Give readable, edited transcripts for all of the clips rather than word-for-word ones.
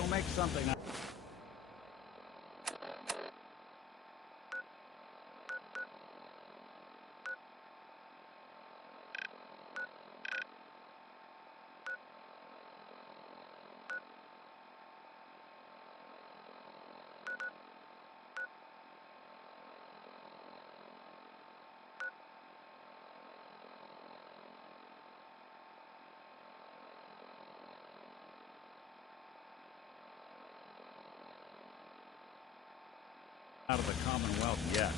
We'll make something out. Out of the Commonwealth yet.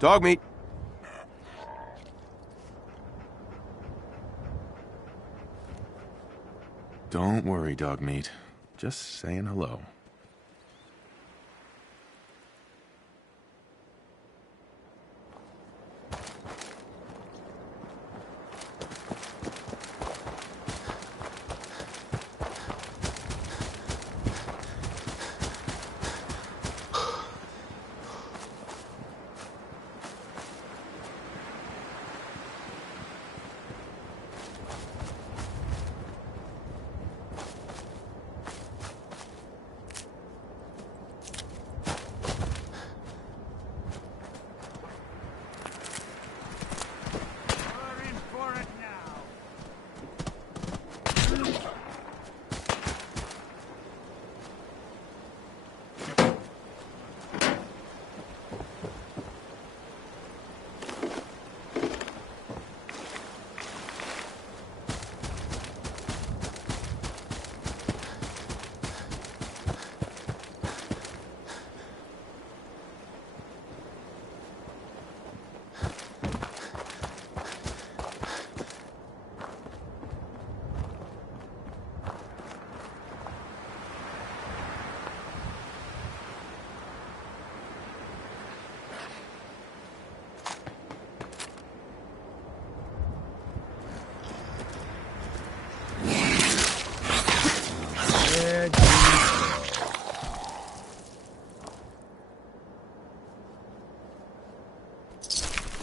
Dog meat. Don't worry, dog meat. Just saying hello.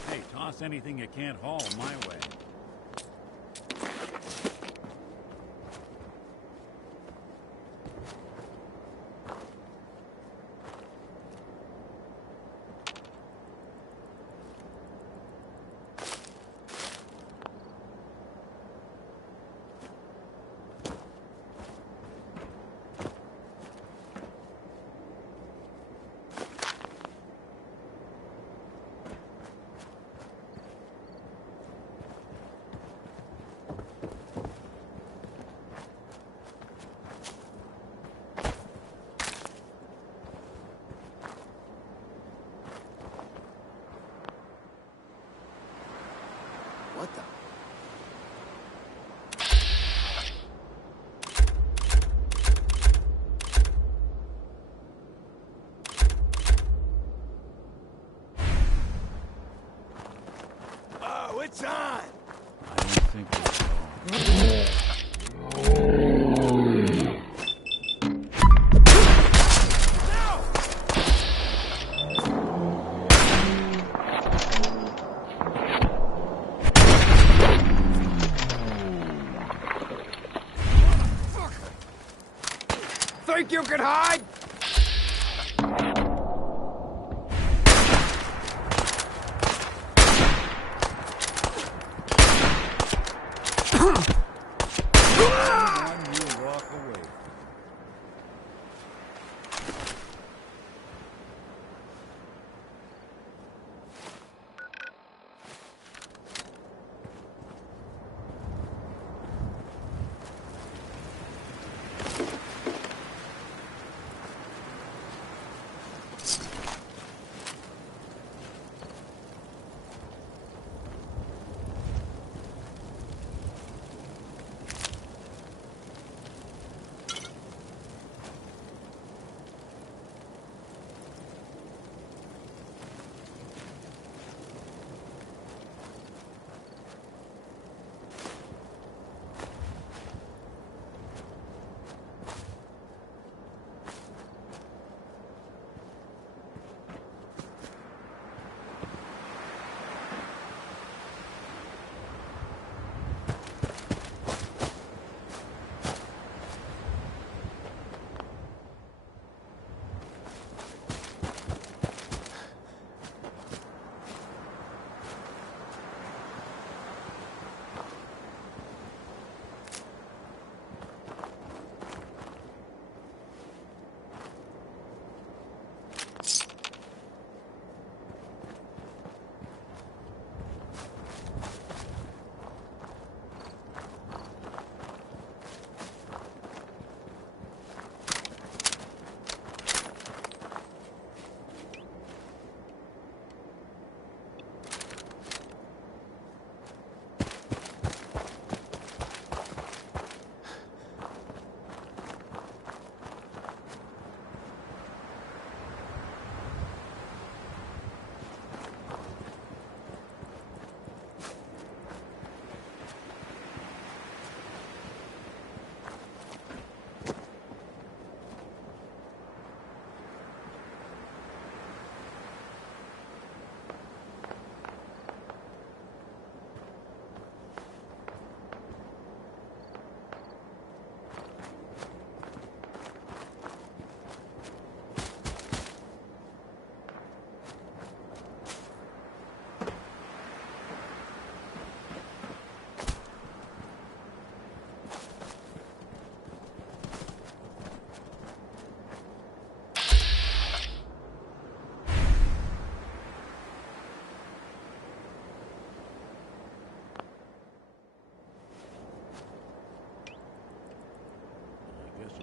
Hey, toss anything you can't haul my way. What the? Oh, it's on! I don't think we will. Think you can hide? You walk away.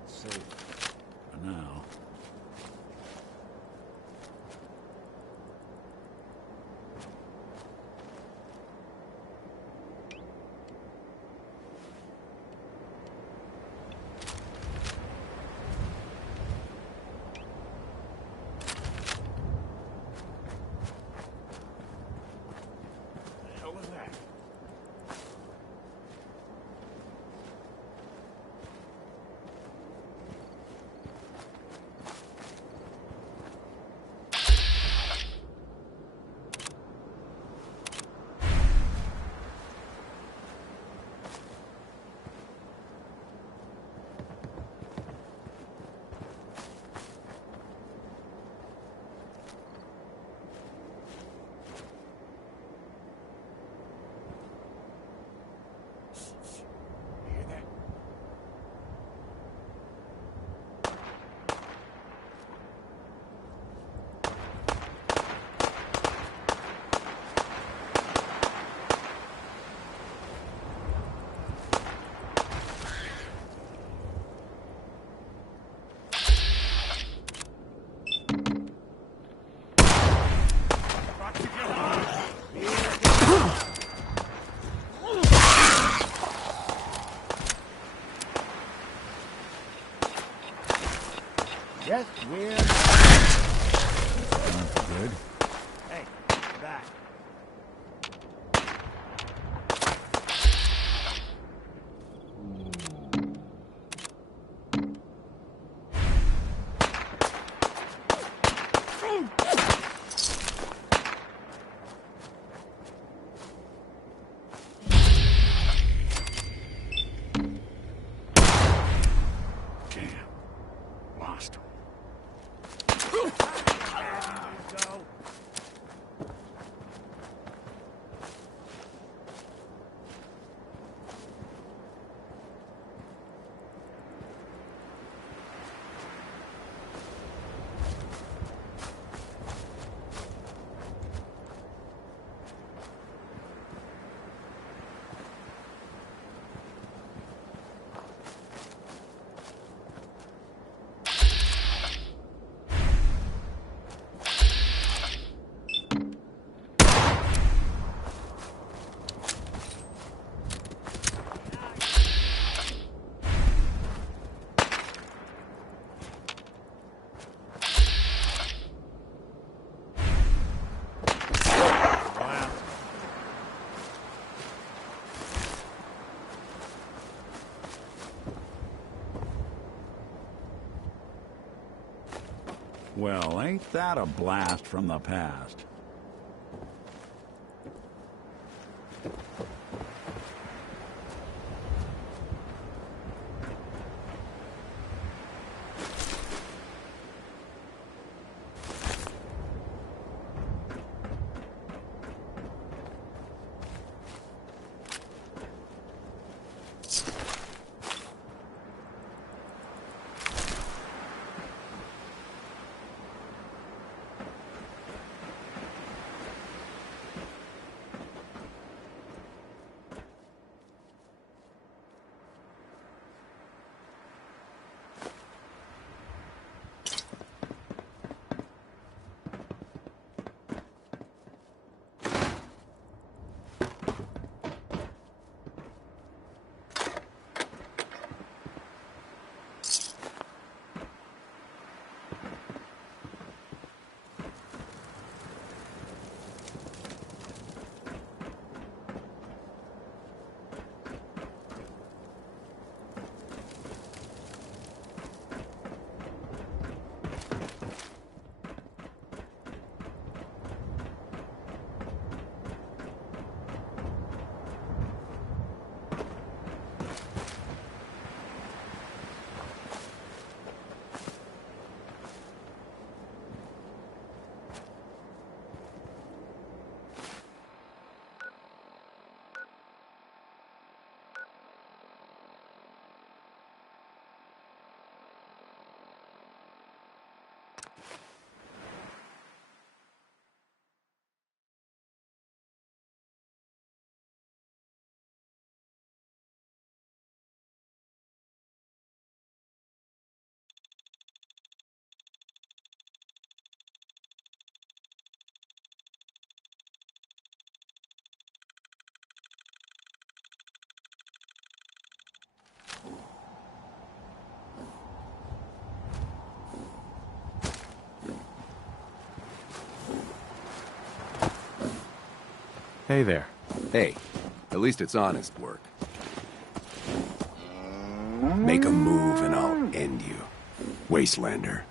Safe for now. What the hell was that? Yes, we're... Not good. Hey, back. Well, ain't that a blast from the past? Hey there. Hey, at least it's honest work. Make a move and I'll end you, Wastelander.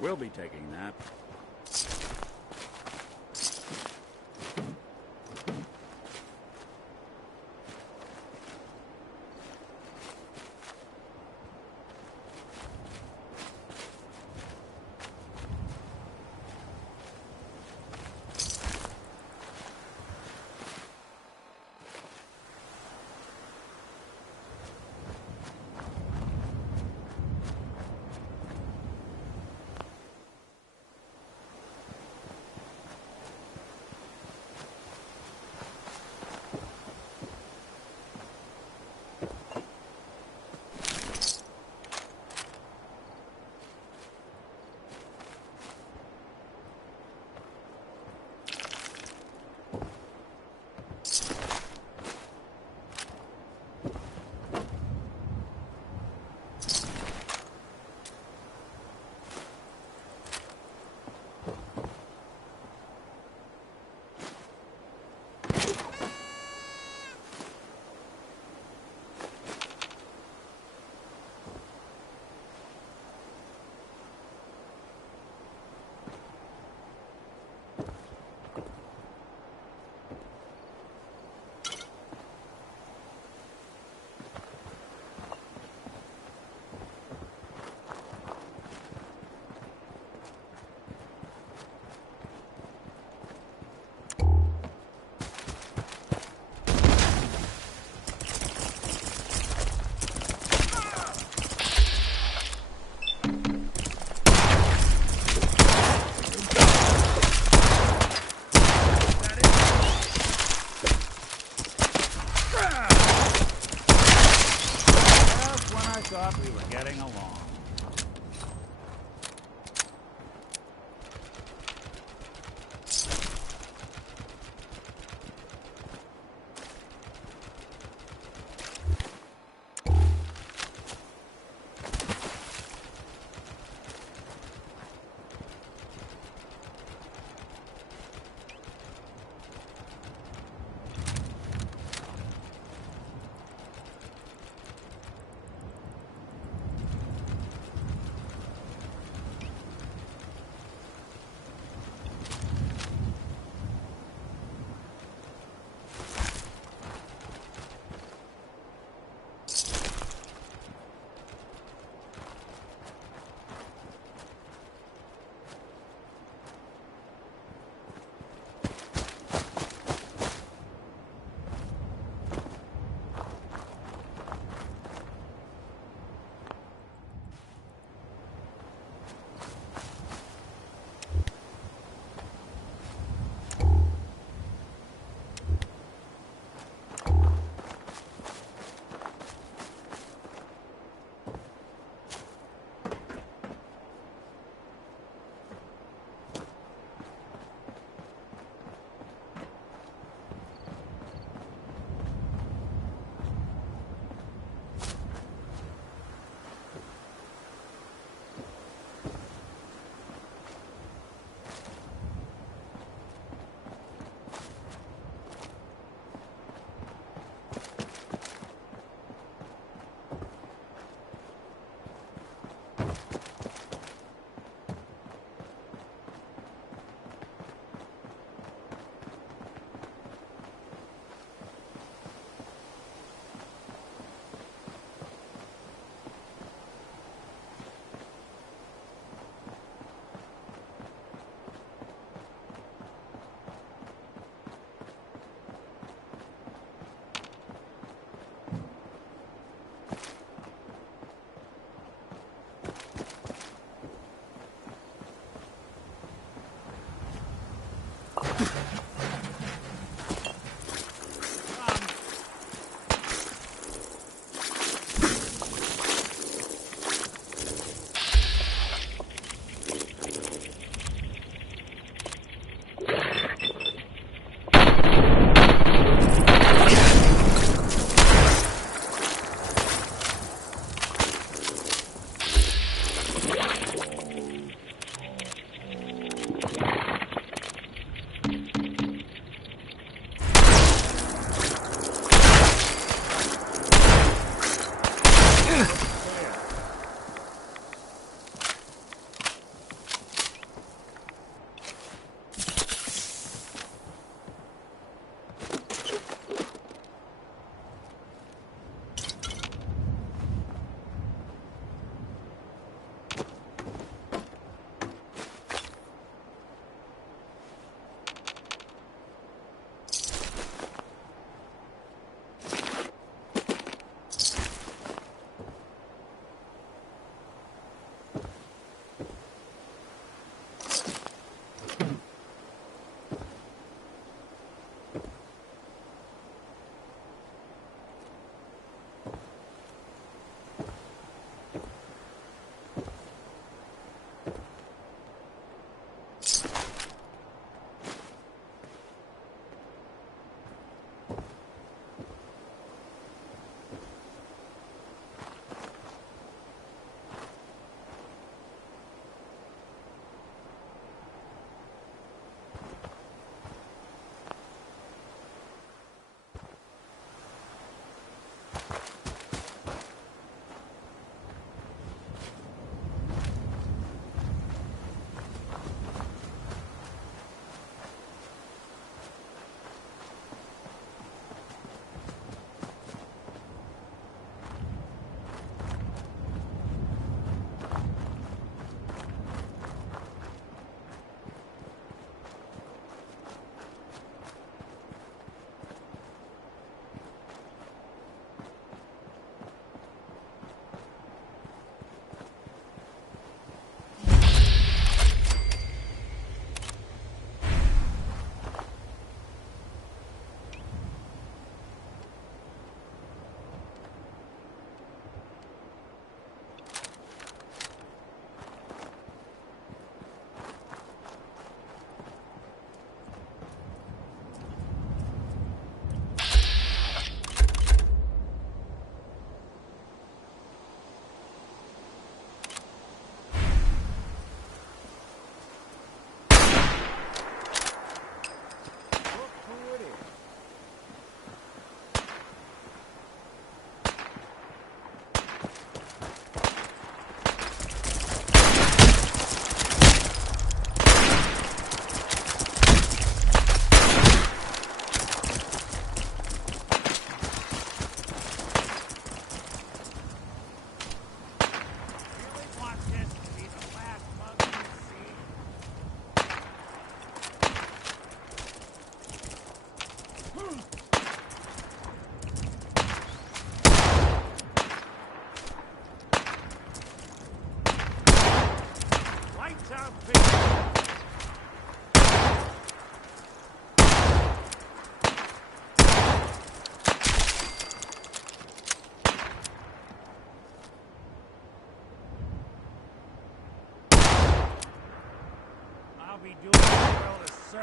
We'll be taking that. Thought we were getting along.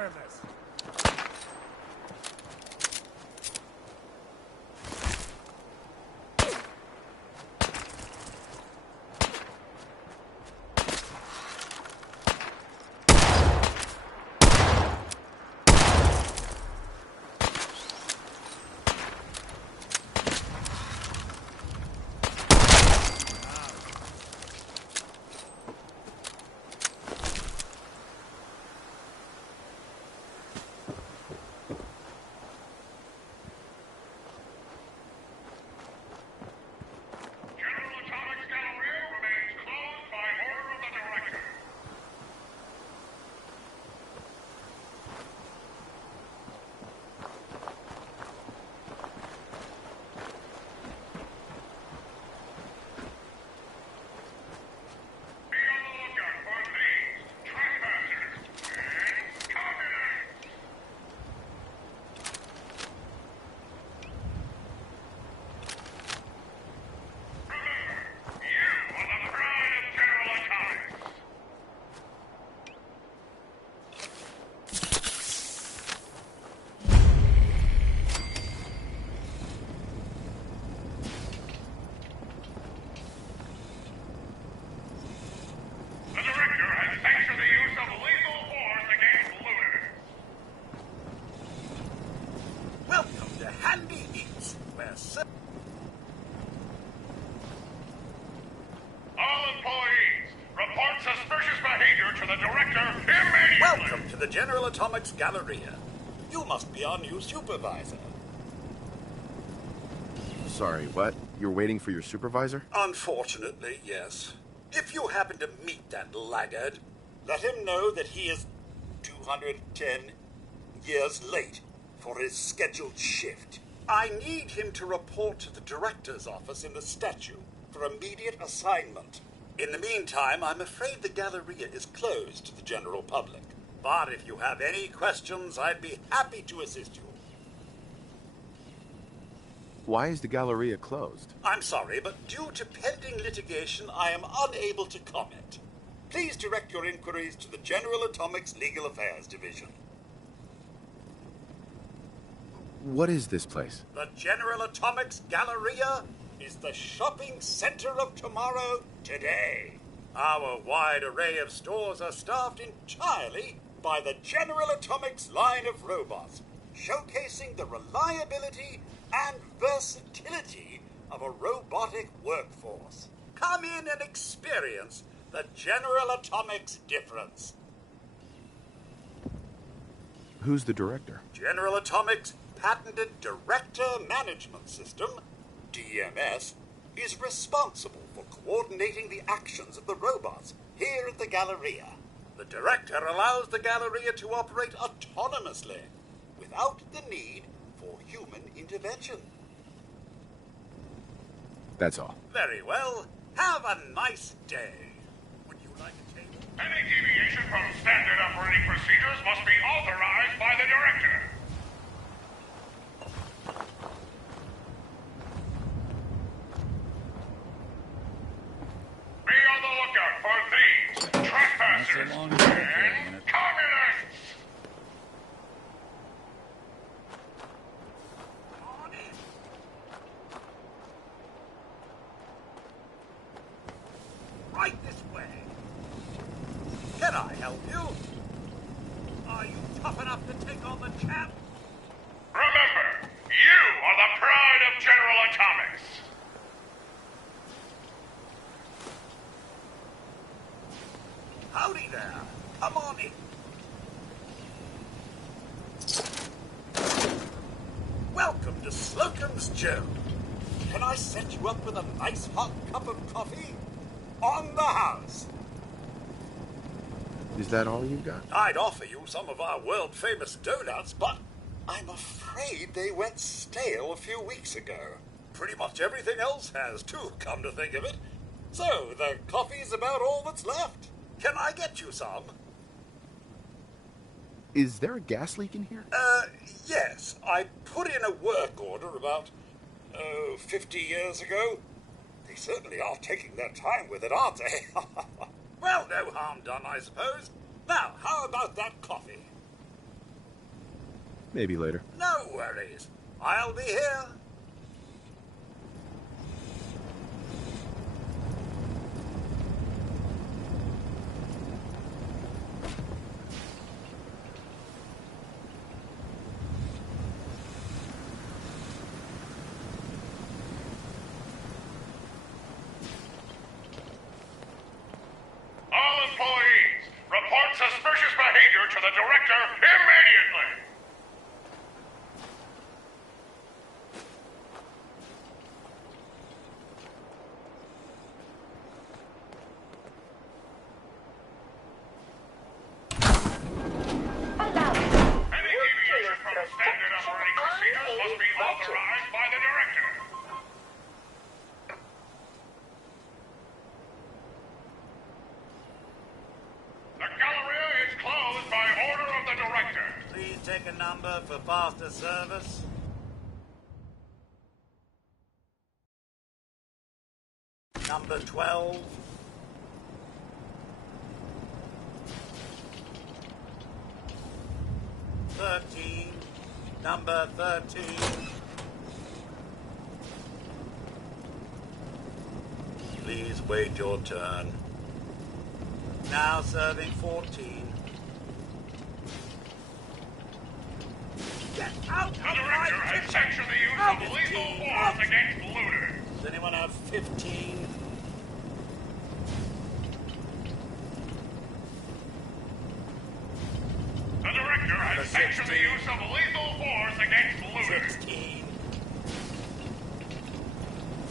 of this. Welcome to the General Atomics Galleria. You must be our new supervisor. Sorry, what? You're waiting for your supervisor? Unfortunately, yes. If you happen to meet that laggard, let him know that he is 210 years late for his scheduled shift. I need him to report to the director's office in the statue for immediate assignment. In the meantime, I'm afraid the Galleria is closed to the general public. But if you have any questions, I'd be happy to assist you. Why is the Galleria closed? I'm sorry, but due to pending litigation, I am unable to comment. Please direct your inquiries to the General Atomics Legal Affairs Division. What is this place? The General Atomics Galleria is the shopping center of tomorrow today. Our wide array of stores are staffed entirely by the General Atomics line of robots, showcasing the reliability and versatility of a robotic workforce. Come in and experience the General Atomics difference. Who's the director? General Atomics' patented Director Management System, DMS, is responsible for coordinating the actions of the robots here at the Galleria. The Director allows the Galleria to operate autonomously, without the need for human intervention. That's all. Very well. Have a nice day. Would you like a table? Any deviation from standard operating procedures must be authorized by the Director. Be on the lookout for thieves, trespassers, That's a long way, and isn't it? communists! On in. Right this way. Can I help you? Are you tough enough to take on the champ? Remember, you are the pride of General Atomics. Howdy there. Come on in. Welcome to Slocum's Joe. Can I set you up with a nice hot cup of coffee? On the house. Is that all you got? I'd offer you some of our world-famous donuts, but I'm afraid they went stale a few weeks ago. Pretty much everything else has, too, come to think of it. So, the coffee's about all that's left. Can I get you some? Is there a gas leak in here? Yes. I put in a work order about, 50 years ago. They certainly are taking their time with it, aren't they? Well, no harm done, I suppose. Now, how about that coffee? Maybe later. No worries. I'll be here. All employees, report suspicious behavior to the director immediately! Any deviation from standard operating procedures must be authorized by the director. The Galleria is closed by order of the director. Please take a number for faster service. Number 12. Number 13. Please wait your turn. Now serving 14. Get out! The director has sanctioned the use of lethal force against looters. Does anyone have 15? The director has sanctioned the use of lethal force against looters. 16.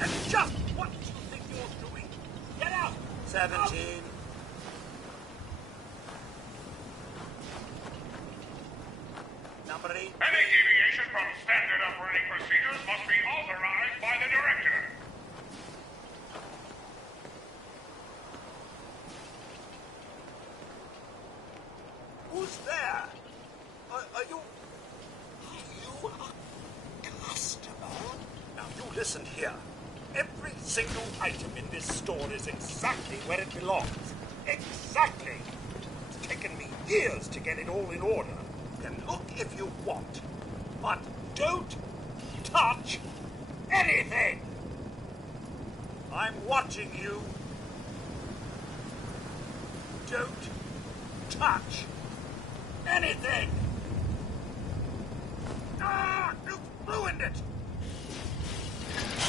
And just what do you think you're doing? Get out! 17. Number 8. Any deviation from standard operating procedures must be authorized by the director. Who's there? Are you a customer? Now you listen here. Every single item in this store is exactly where it belongs. Exactly. It's taken me years to get it all in order. You can look if you want, but don't touch anything. I'm watching you. Don't touch anything. Ah, you've ruined it.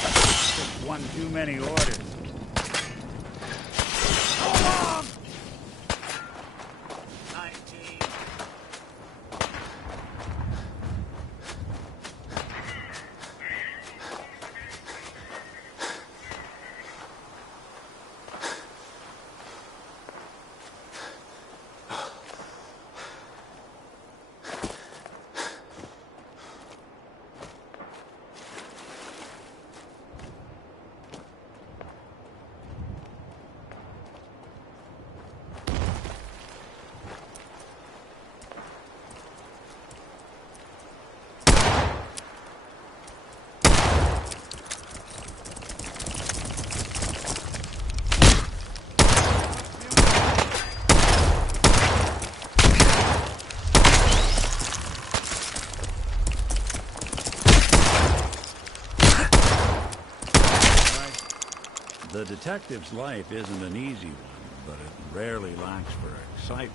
Just one too many orders. Hold on. 19. The detective's life isn't an easy one, but it rarely lacks for excitement.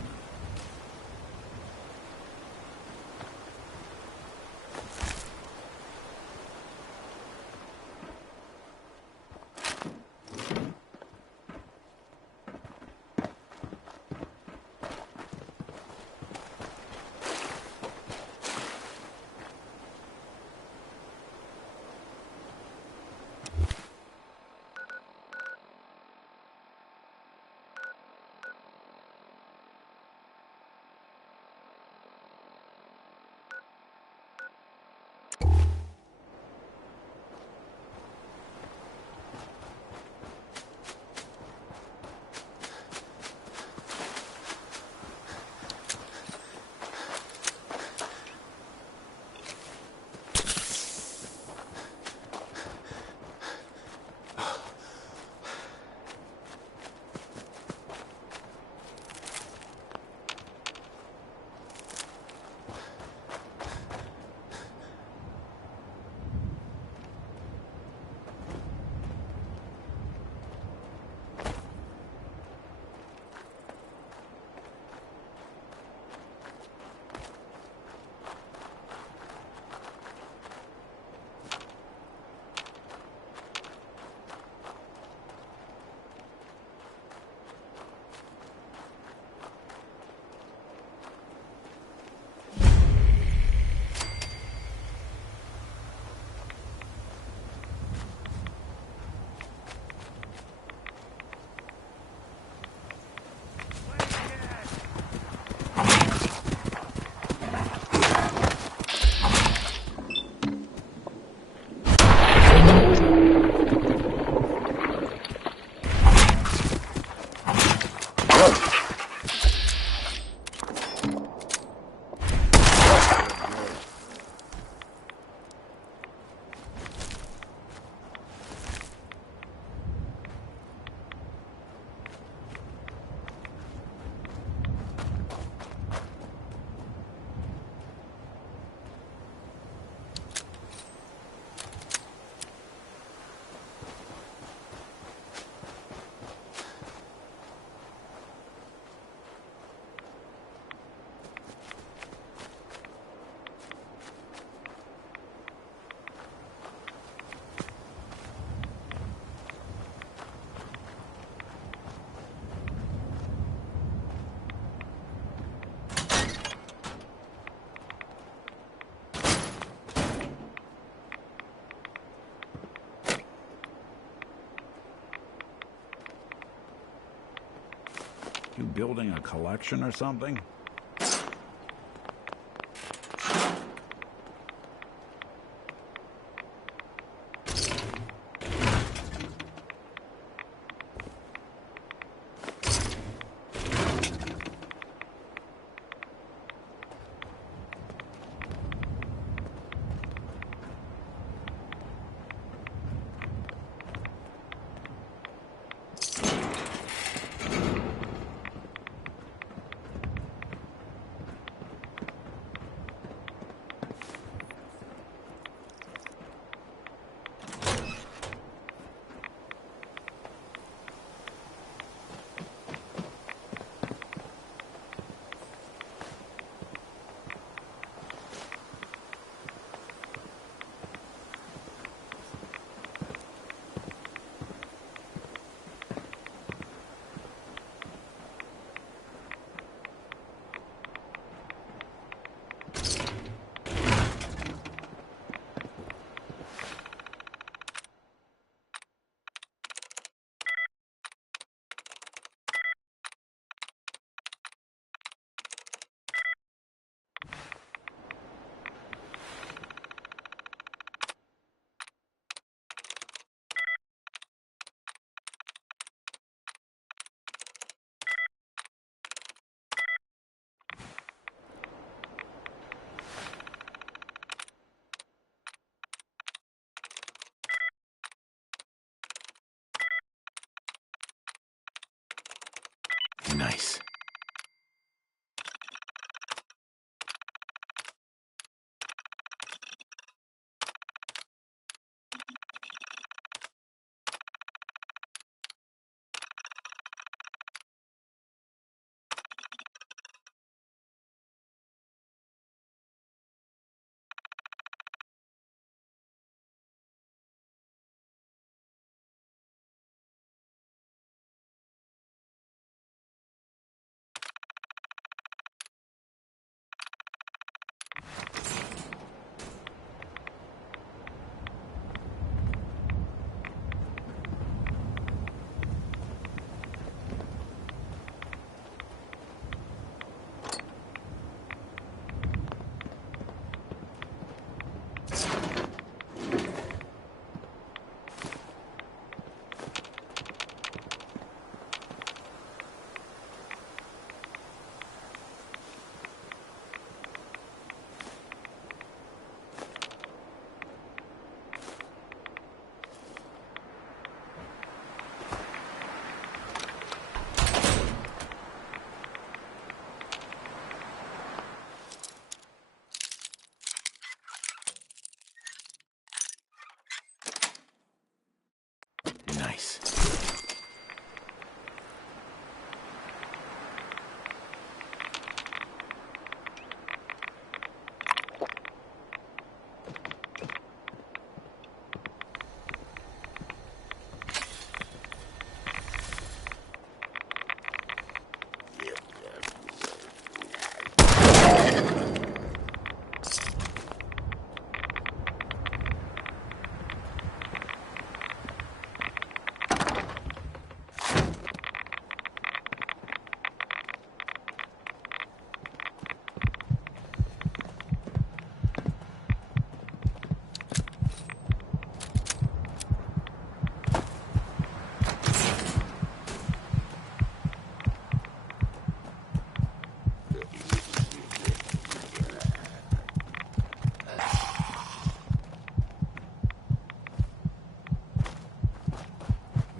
you building a collection or something? Nice. Nice.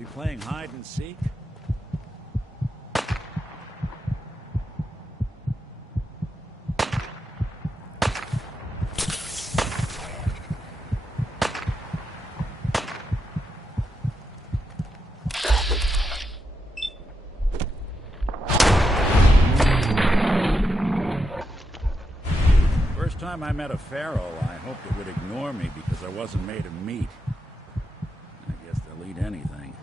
We playing hide and seek? First time I met a pharaoh, I hoped it would ignore me because I wasn't made of meat. I guess they'll eat anything.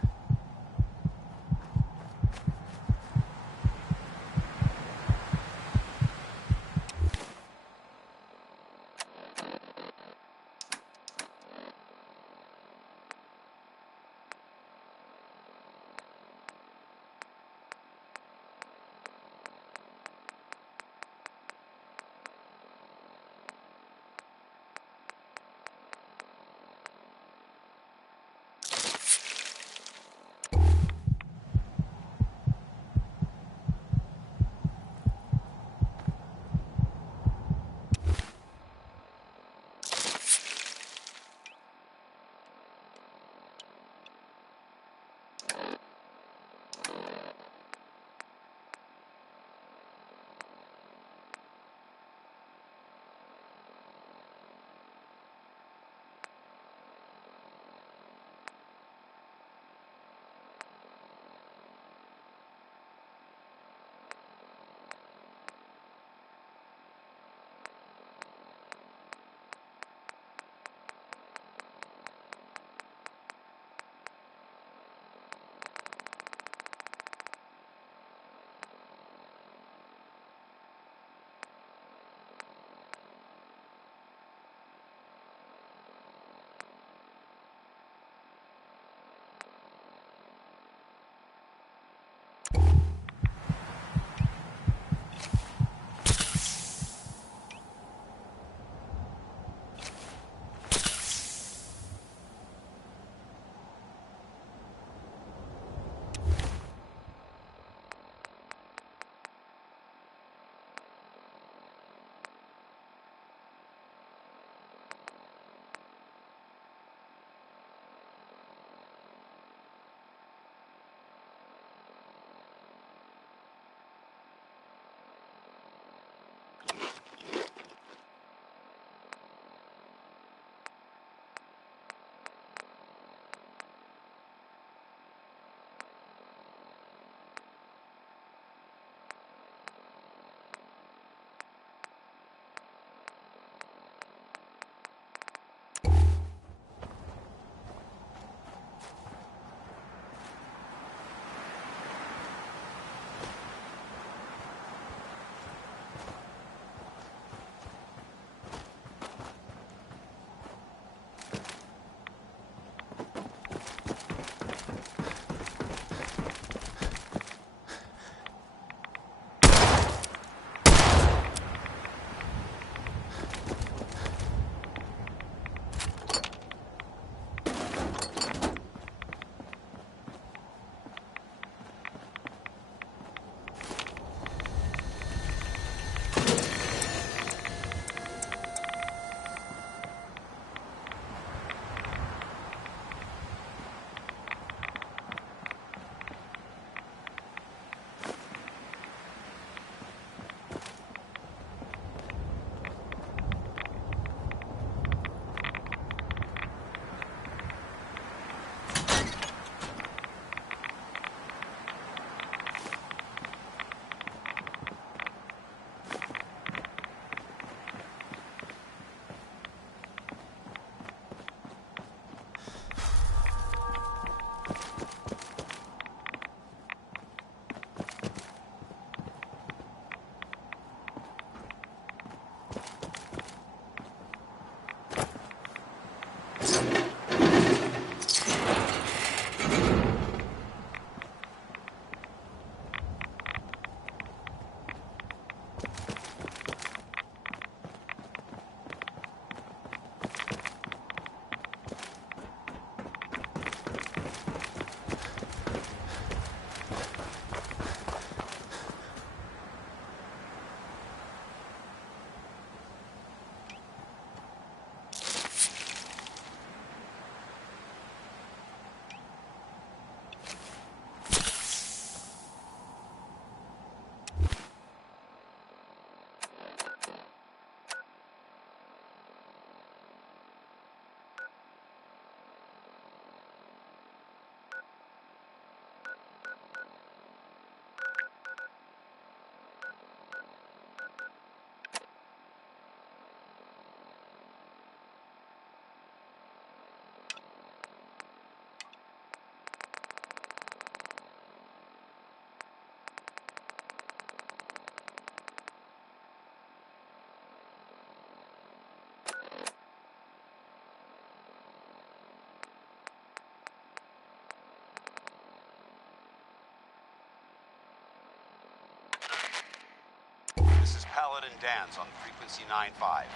Paladin Dan's on frequency 95.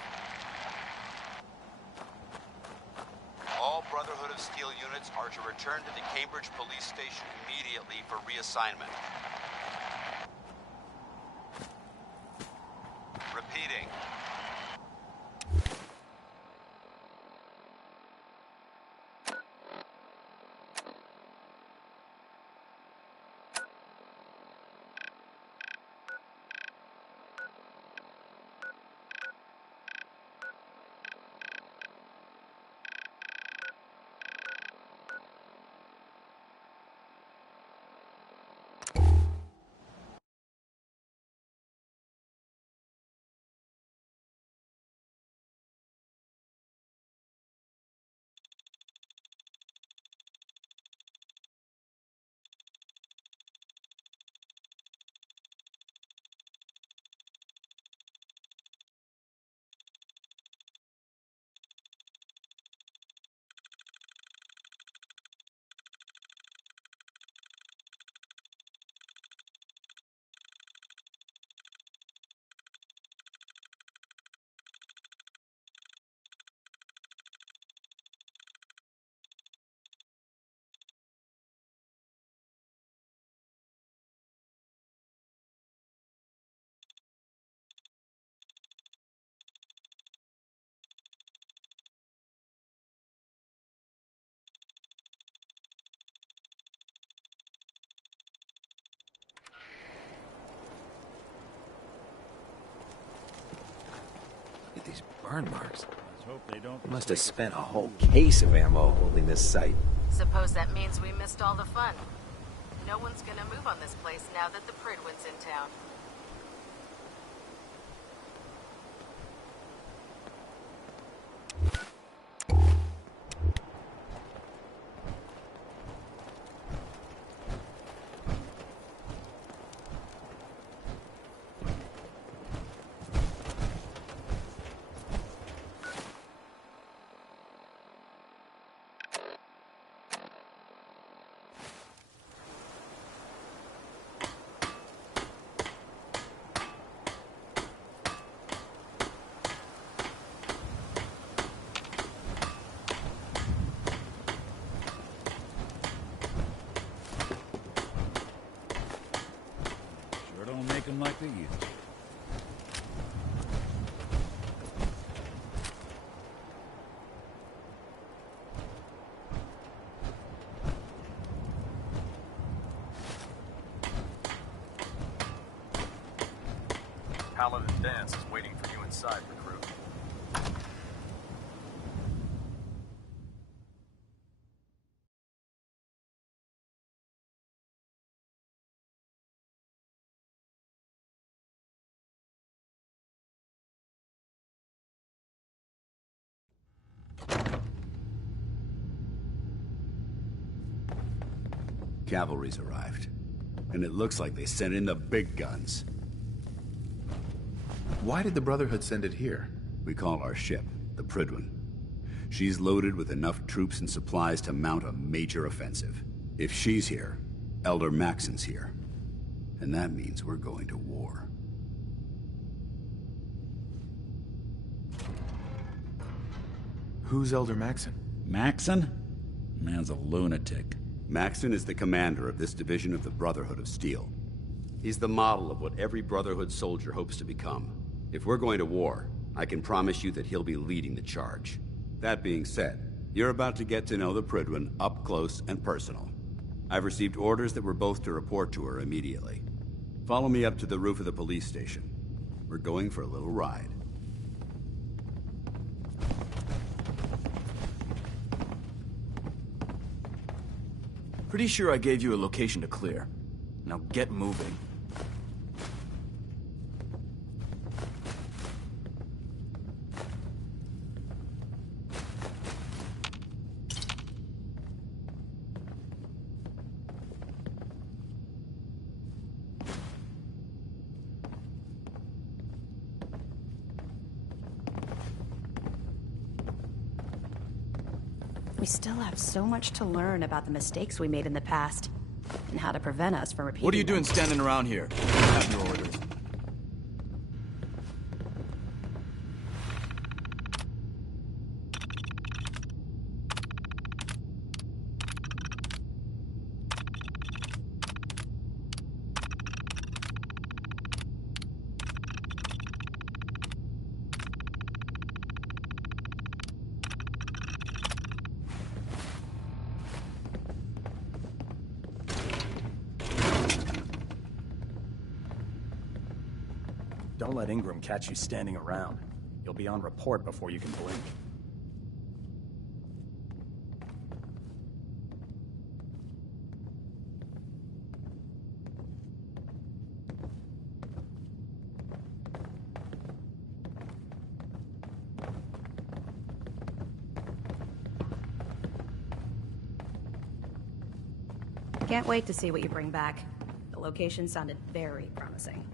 All Brotherhood of Steel units are to return to the Cambridge Police Station immediately for reassignment. Repeating. These burn marks. Let's hope they don't. They must have spent a whole case of ammo holding this site. Suppose that means we missed all the fun. No one's gonna move on this place now that the Pridwin's in town. Sure don't make them like they used to. Paladin Dance is waiting for you inside, recruit. Cavalry's arrived. And it looks like they sent in the big guns. Why did the Brotherhood send it here? We call our ship the Pridwin. She's loaded with enough troops and supplies to mount a major offensive. If she's here, Elder Maxon's here. And that means we're going to war. Who's Elder Maxon? Maxon? Man's a lunatic. Maxon is the commander of this division of the Brotherhood of Steel. He's the model of what every Brotherhood soldier hopes to become. If we're going to war, I can promise you that he'll be leading the charge. That being said, you're about to get to know the Pridwin up close and personal. I've received orders that we're both to report to her immediately. Follow me up to the roof of the police station. We're going for a little ride. Pretty sure I gave you a location to clear. Now get moving. We still have so much to learn about the mistakes we made in the past, and how to prevent us from repeating What are you them. doing standing around here? I have your orders. Don't let Ingram catch you standing around. You'll be on report before you can blink. Can't wait to see what you bring back. The location sounded very promising.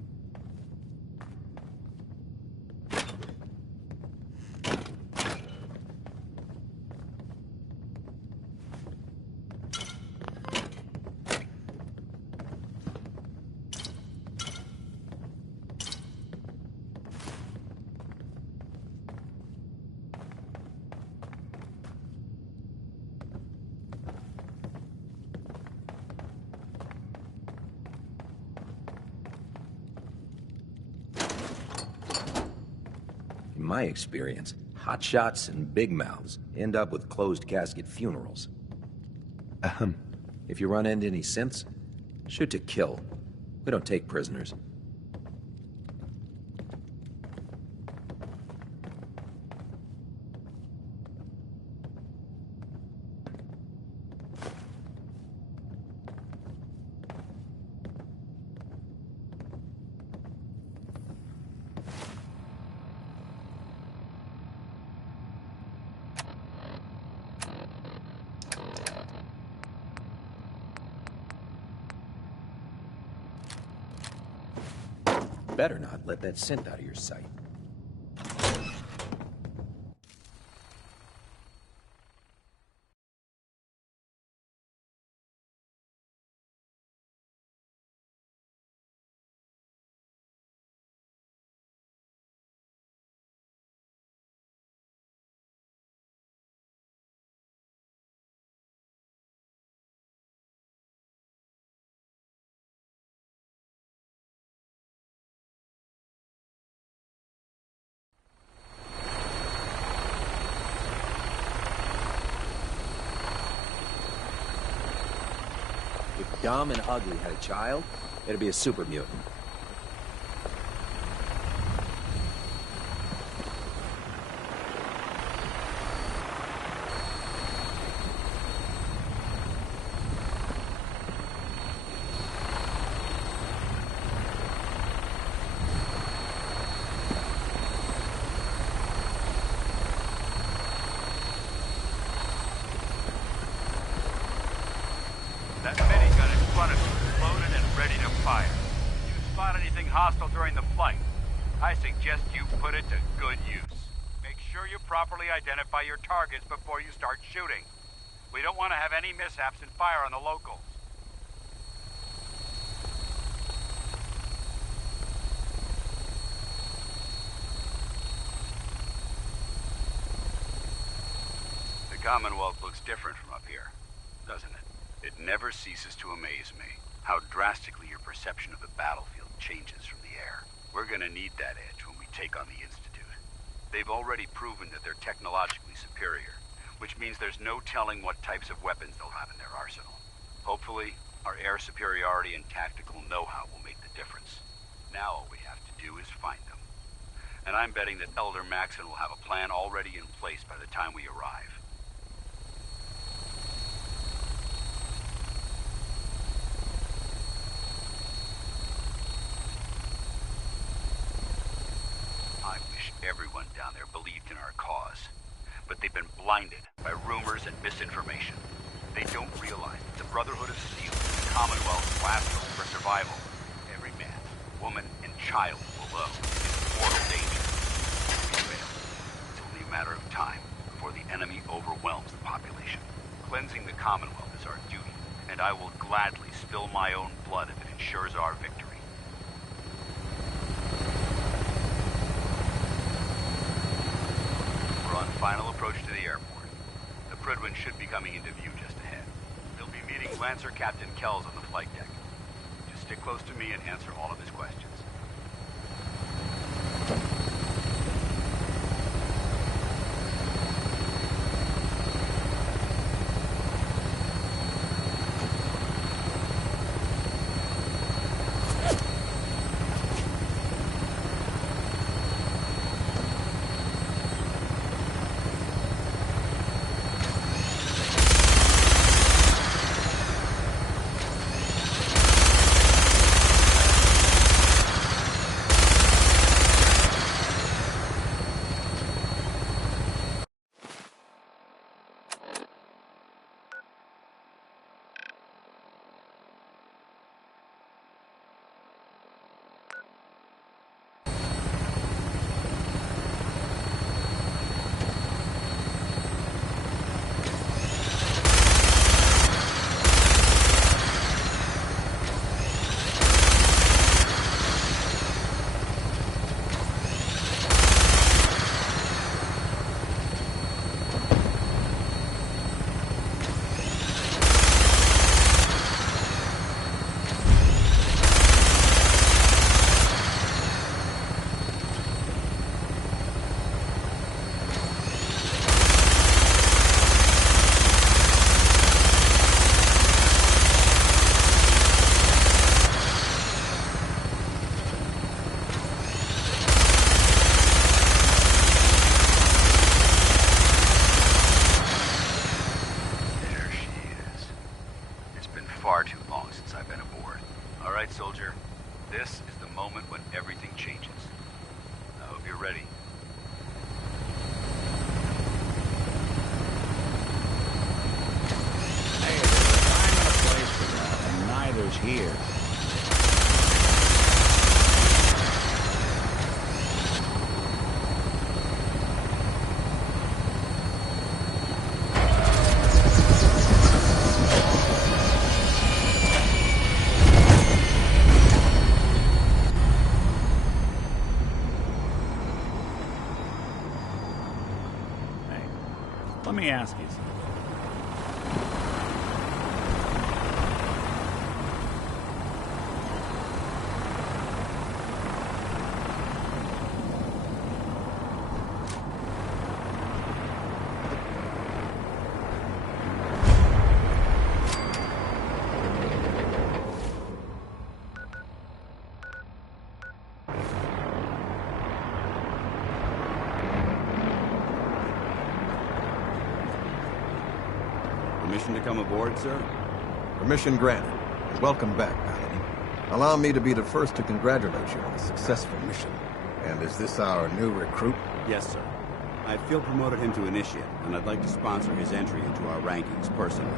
In my experience, hotshots and big mouths end up with closed casket funerals. If you run into any synths, shoot to kill. We don't take prisoners. Better not let that synth out of your sight. If Dumb and Ugly had a child, it'd be a super mutant. That minigun in front of you is loaded and ready to fire. If you spot anything hostile during the flight, I suggest you put it to good use. Make sure you properly identify your targets before you start shooting. We don't want to have any mishaps and fire on the locals. The Commonwealth looks different from up here, doesn't it? It never ceases to amaze me how drastically your perception of the battlefield changes from the air. We're gonna need that edge when we take on the Institute. They've already proven that they're technologically superior, which means there's no telling what types of weapons they'll have in their arsenal. Hopefully, our air superiority and tactical know-how will make the difference. Now all we have to do is find them. And I'm betting that Elder Maxon will have a plan already in place by the time we arrive. Everyone down there believed in our cause, but they've been blinded by rumors and misinformation. They don't realize that the Brotherhood of Steel is the Commonwealth's last hope for survival. Every man, woman, and child below is in mortal danger. If we fail, it's only a matter of time before the enemy overwhelms the population. Cleansing the Commonwealth is our duty, and I will gladly spill my own blood if it ensures our victory. Final approach to the airport. The Prydwen should be coming into view just ahead. They'll be meeting Lancer Captain Kells on the flight deck. Just stick close to me and answer all of his questions. far too long since I've been aboard. All right, soldier. This is the moment when everything changes. I hope you're ready. Hey, there's a time and a place for that, and neither's here. Let me ask you something. Permission to come aboard, sir? Permission granted. Welcome back, Paladin. Allow me to be the first to congratulate you on a successful mission. And is this our new recruit? Yes, sir. I feel promoted him to initiate, and I'd like to sponsor his entry into our rankings personally.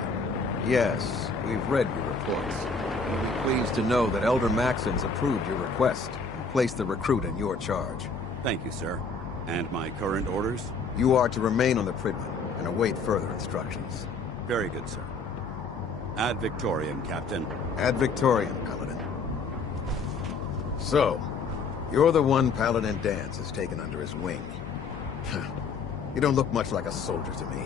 Yes, we've read your reports. You'll be pleased to know that Elder Maxon's approved your request and placed the recruit in your charge. Thank you, sir. And my current orders? You are to remain on the Pridman and await further instructions. Very good, sir. Ad Victoriam, Captain. Ad Victoriam, Paladin. So, you're the one Paladin Danse has taken under his wing. You don't look much like a soldier to me.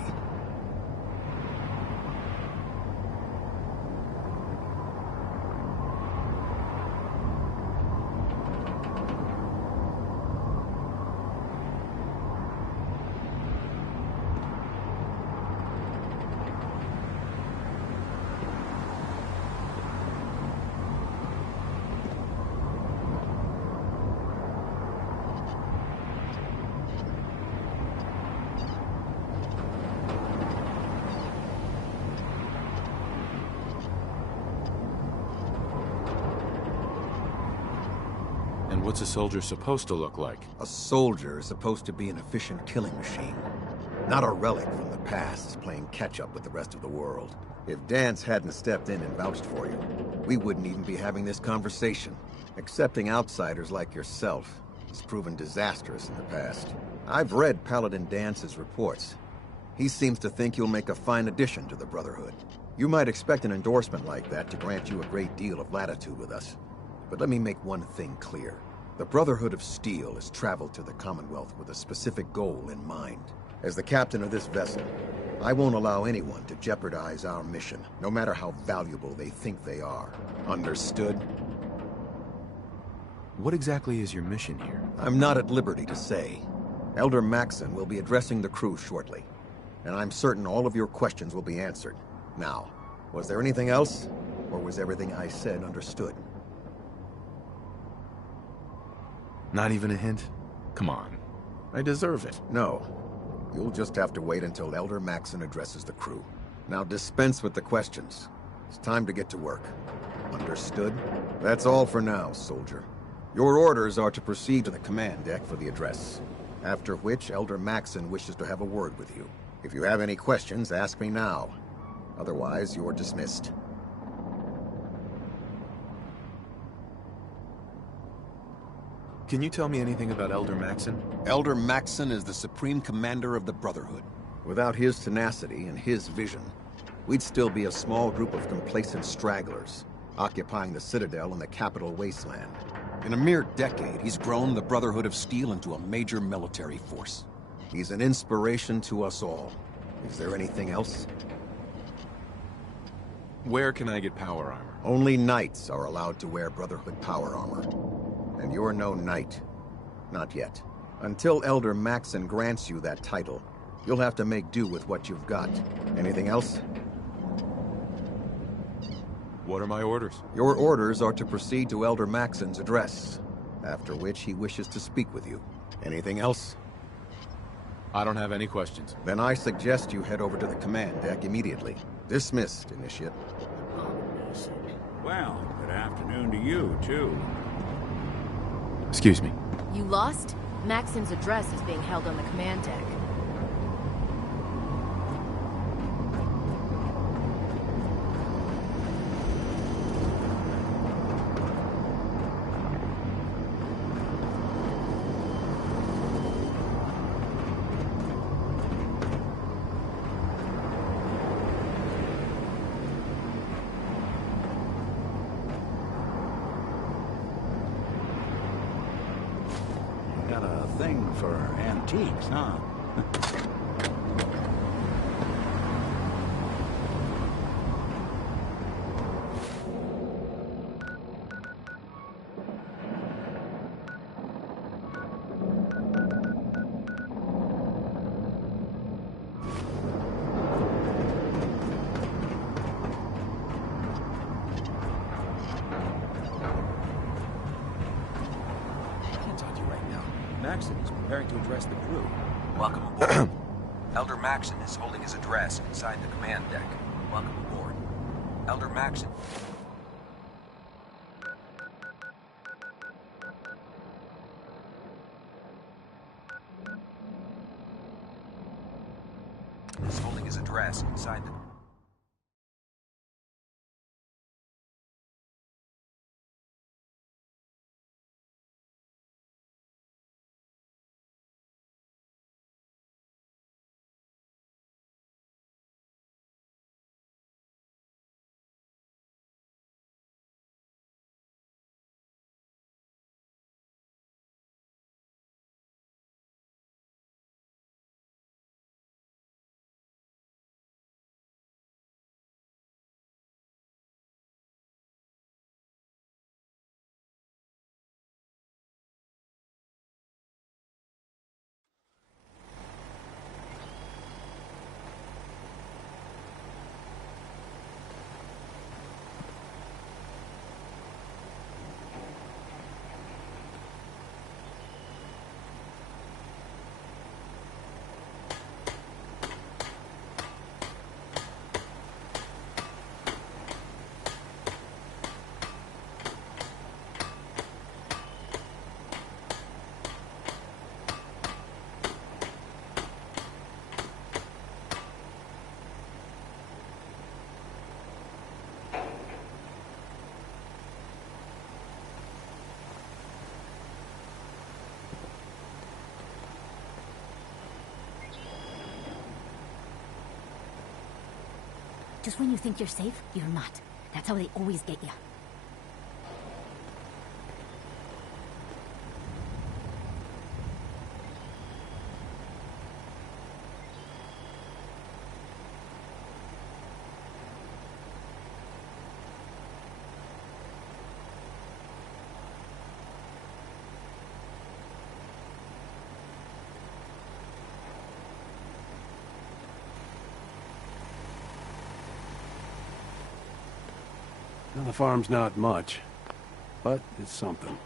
And what's a soldier supposed to look like? A soldier is supposed to be an efficient killing machine. Not a relic from the past playing catch-up with the rest of the world. If Danse hadn't stepped in and vouched for you, we wouldn't even be having this conversation. Accepting outsiders like yourself has proven disastrous in the past. I've read Paladin Dance's reports. He seems to think you'll make a fine addition to the Brotherhood. You might expect an endorsement like that to grant you a great deal of latitude with us. But let me make one thing clear. The Brotherhood of Steel has traveled to the Commonwealth with a specific goal in mind. As the captain of this vessel, I won't allow anyone to jeopardize our mission, no matter how valuable they think they are. Understood? What exactly is your mission here? I'm not at liberty to say. Elder Maxon will be addressing the crew shortly, and I'm certain all of your questions will be answered. Now, was there anything else, or was everything I said understood? Not even a hint? Come on. I deserve it. No. You'll just have to wait until Elder Maxon addresses the crew. Now dispense with the questions. It's time to get to work. Understood? That's all for now, soldier. Your orders are to proceed to the command deck for the address. After which, Elder Maxon wishes to have a word with you. If you have any questions, ask me now. Otherwise, you're dismissed. Can you tell me anything about Elder Maxon? Elder Maxon is the Supreme Commander of the Brotherhood. Without his tenacity and his vision, we'd still be a small group of complacent stragglers, occupying the Citadel and the capital wasteland. In a mere decade, he's grown the Brotherhood of Steel into a major military force. He's an inspiration to us all. Is there anything else? Where can I get power armor? Only knights are allowed to wear Brotherhood power armor. And you're no knight. Not yet. Until Elder Maxon grants you that title, you'll have to make do with what you've got. Anything else? What are my orders? Your orders are to proceed to Elder Maxon's address, after which he wishes to speak with you. Anything else? I don't have any questions. Then I suggest you head over to the command deck immediately. Dismissed, Initiate. Shit. Well, good afternoon to you, too. Excuse me. You lost? Maxon's address is being held on the command deck. Got a thing for antiques, huh? Maxon is preparing to address the crew. Welcome aboard. Elder Maxon is holding his address inside the command deck. Welcome aboard. Elder Maxon. Is holding his address inside the... Just when you think you're safe, you're not. That's how they always get you. Well, the farm's not much, but it's something.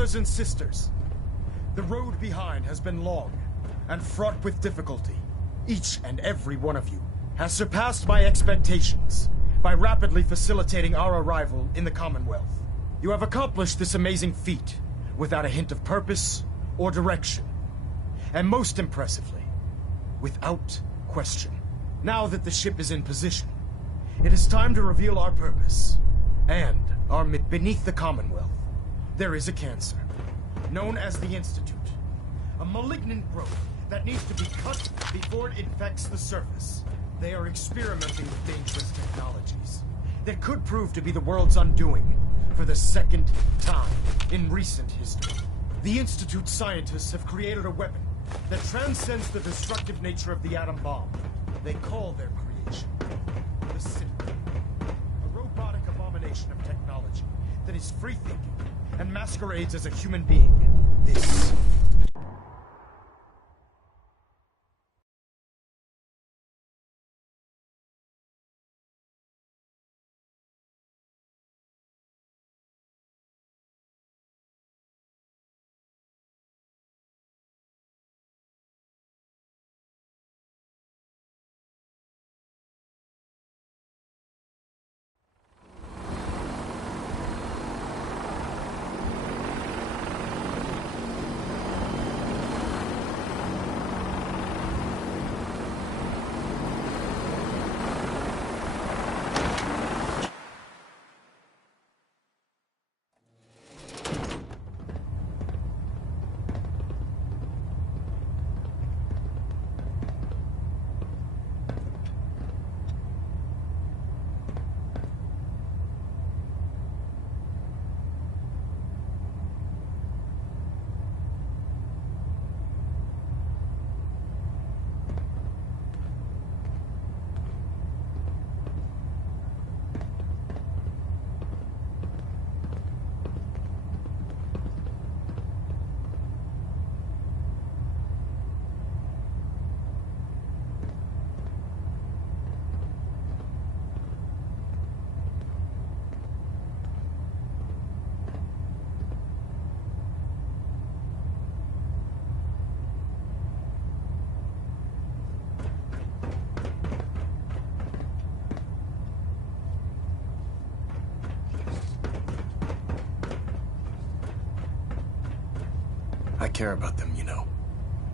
Brothers and sisters, the road behind has been long and fraught with difficulty. Each and every one of you has surpassed my expectations by rapidly facilitating our arrival in the Commonwealth. You have accomplished this amazing feat without a hint of purpose or direction. And most impressively, without question. Now that the ship is in position, it is time to reveal our purpose and our beneath the Commonwealth. There is a cancer, known as the Institute. A malignant growth that needs to be cut before it infects the surface. They are experimenting with dangerous technologies that could prove to be the world's undoing for the second time in recent history. The Institute's scientists have created a weapon that transcends the destructive nature of the atom bomb. They call their creation the Symbiote, a robotic abomination of technology that is free-thinking and masquerades as a human being. This I care about them, you know.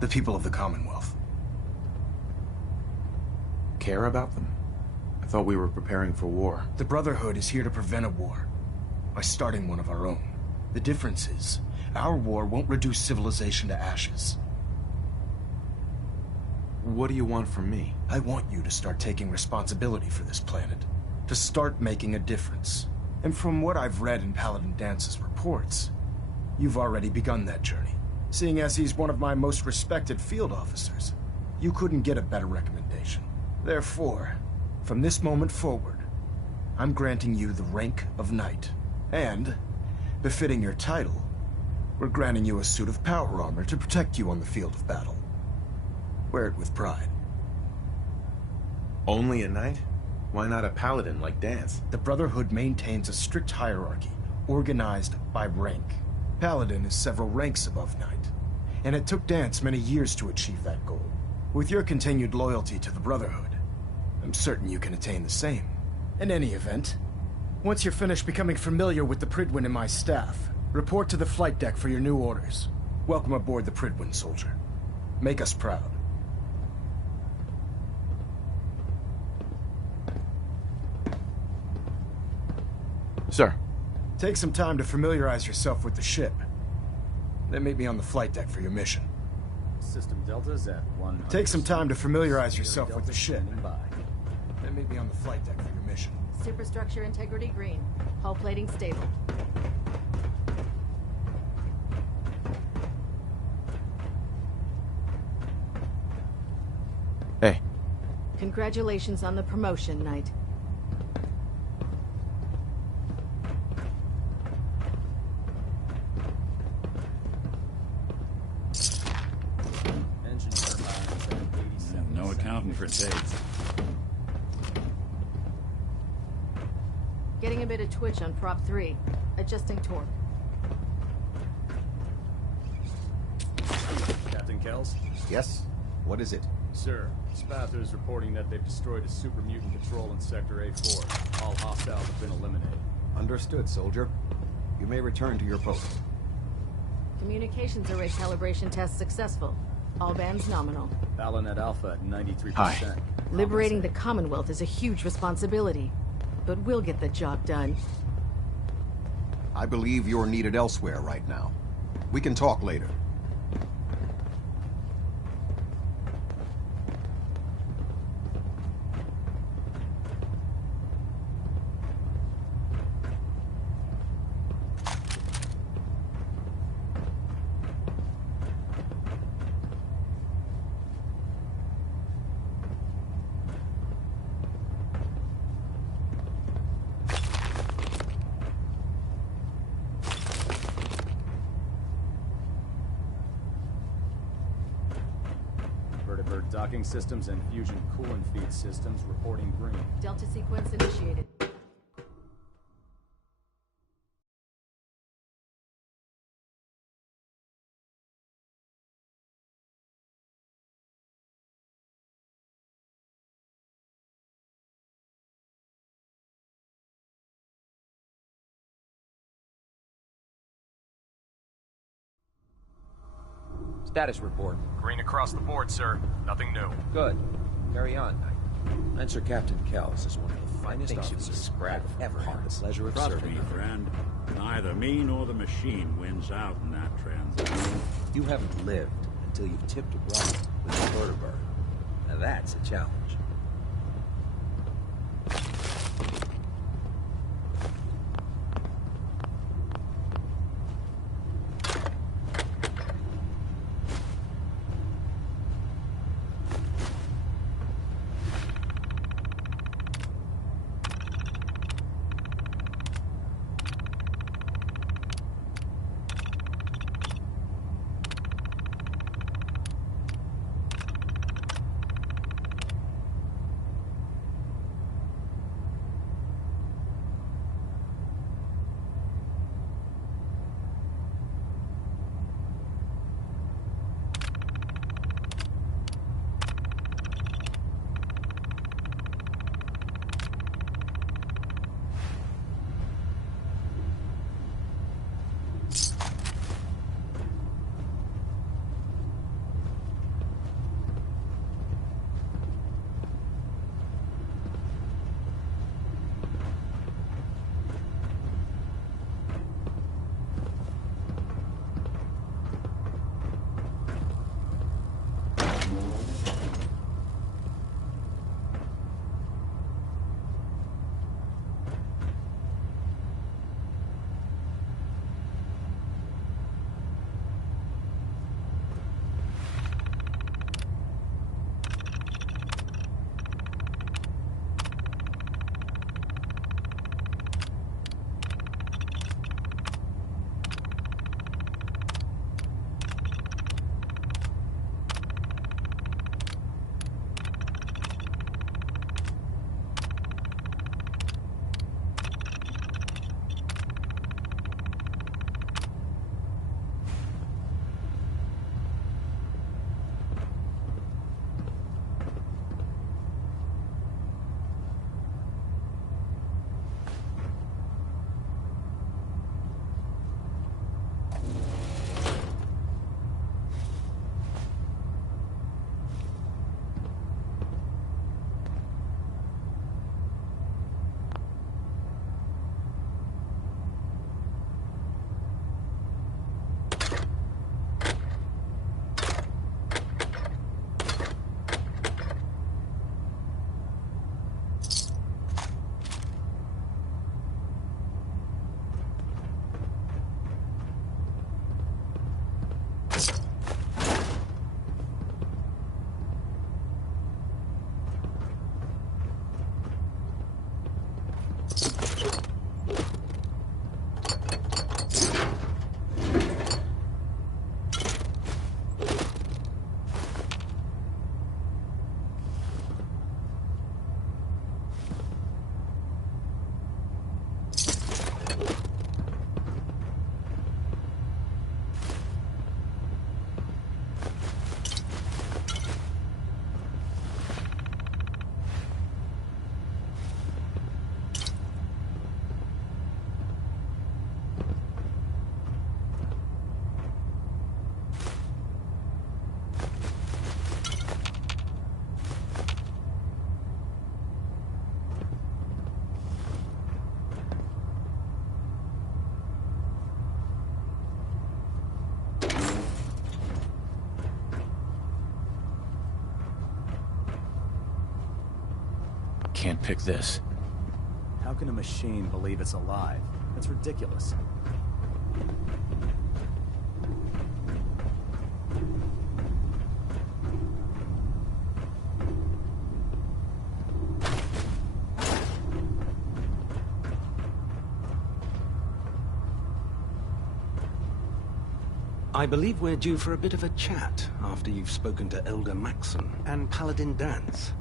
The people of the Commonwealth. Care about them? I thought we were preparing for war. The Brotherhood is here to prevent a war by starting one of our own. The difference is, our war won't reduce civilization to ashes. What do you want from me? I want you to start taking responsibility for this planet. To start making a difference. And from what I've read in Paladin Dance's reports, you've already begun that journey. Seeing as he's one of my most respected field officers, you couldn't get a better recommendation. Therefore, from this moment forward, I'm granting you the rank of Knight. And, befitting your title, we're granting you a suit of power armor to protect you on the field of battle. Wear it with pride. Only a knight? Why not a paladin like Dance? The Brotherhood maintains a strict hierarchy, organized by rank. Paladin is several ranks above Knight, and it took Dance many years to achieve that goal. With your continued loyalty to the Brotherhood, I'm certain you can attain the same. In any event, once you're finished becoming familiar with the Pridwin and my staff, report to the flight deck for your new orders. Welcome aboard the Pridwin, soldier. Make us proud. Sir. Take some time to familiarize yourself with the ship. Then meet me on the flight deck for your mission. System Delta's at 100. Take some time to familiarize yourself with the ship. Then meet me on the flight deck for your mission. Superstructure integrity green. Hull plating stable. Hey. Congratulations on the promotion, Knight. No accounting for Tate. Getting a bit of twitch on prop 3. Adjusting torque. Kells? Yes? What is it? Sir, Spather is reporting that they've destroyed a super mutant patrol in Sector A4. All hostiles have been eliminated. Understood, soldier. You may return to your post. Communications array calibration test successful. All bands nominal. Balanet Alpha at 93%. Hi. Liberating the Commonwealth is a huge responsibility, but we'll get the job done. I believe you're needed elsewhere right now. We can talk later. Vertibird docking systems and fusion coolant feed systems reporting green. Delta sequence initiated. Status report. Green across the board, sir. Nothing new. Good. Carry on, Knight. Answer Captain Kells is one of the finest officers Sprague ever had the pleasure of Trust serving. me, friend. Neither me nor the machine wins out in that transaction. You haven't lived until you've tipped a brother with a vertibird. Now that's a challenge. can't pick this. How can a machine believe it's alive? That's ridiculous. I believe we're due for a bit of a chat after you've spoken to Elder Maxon and Paladin Dance.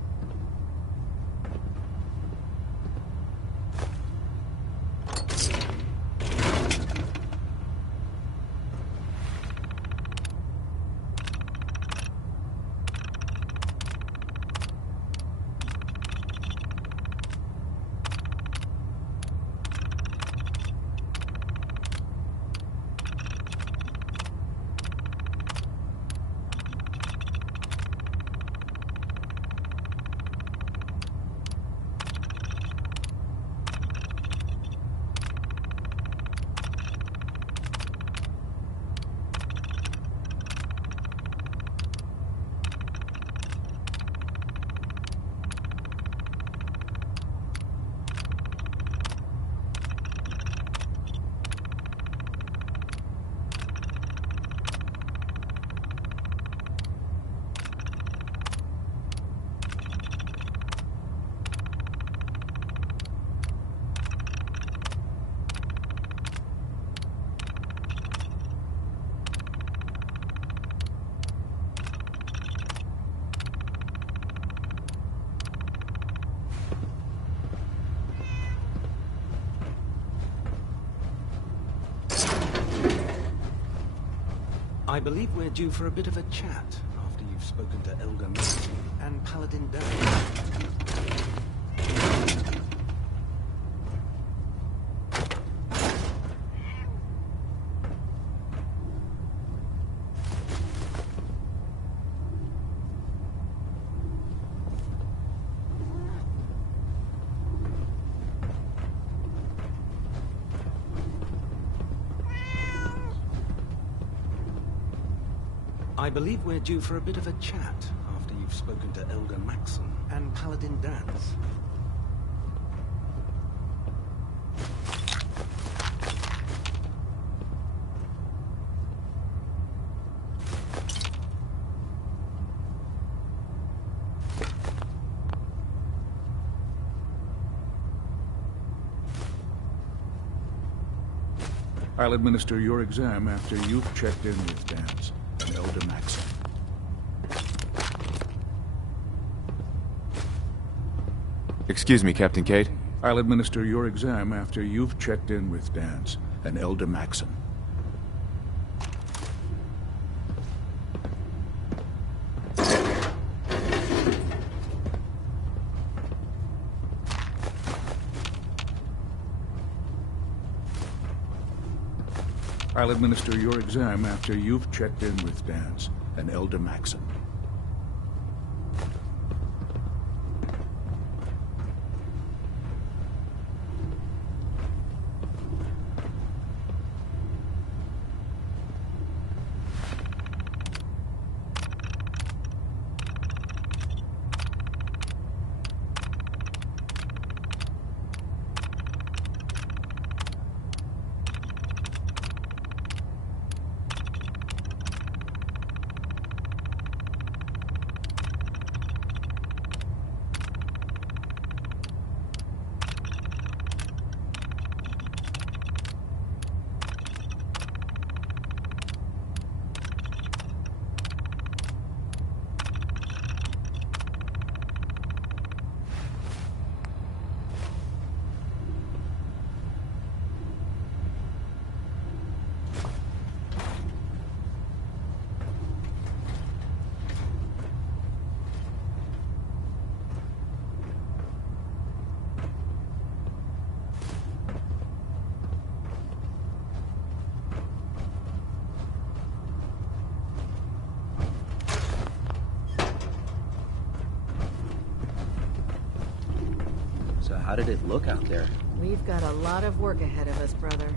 I believe we're due for a bit of a chat after you've spoken to Elder Maxon and Paladin Dance. I believe we're due for a bit of a chat after you've spoken to Elder Maxon and Paladin Dance. I'll administer your exam after you've checked in with Dance and Elder Maxon. Excuse me, Captain Cade. I'll administer your exam after you've checked in with Dance and Elder Maxon. I'll administer your exam after you've checked in with Dance and Elder Maxon. So how did it look out there? We've got a lot of work ahead of us, brother.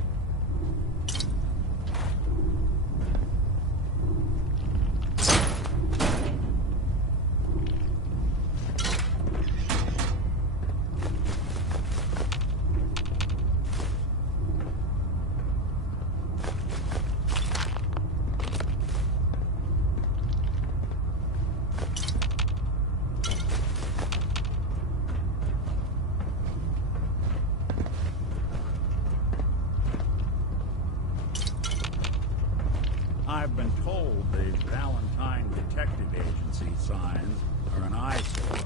been told the Valentine Detective Agency signs are an eyesore.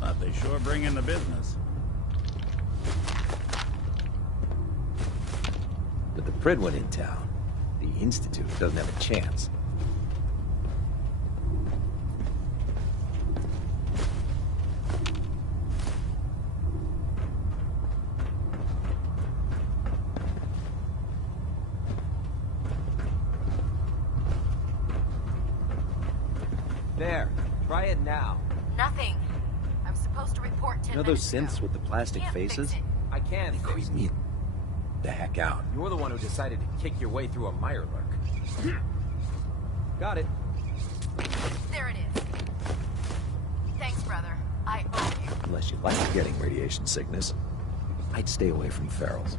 But they sure bring in the business. With the Pridwin in town, the Institute doesn't have a chance. There. Try it now. Nothing. I'm supposed to report 10 You know those minutes synths ago. with the plastic Can't fix faces? it. I can. They creep me the heck out. You're the one who decided to kick your way through a Mirelurk. Got it. There it is. Thanks, brother. I owe you. Unless you like getting radiation sickness, I'd stay away from ferals.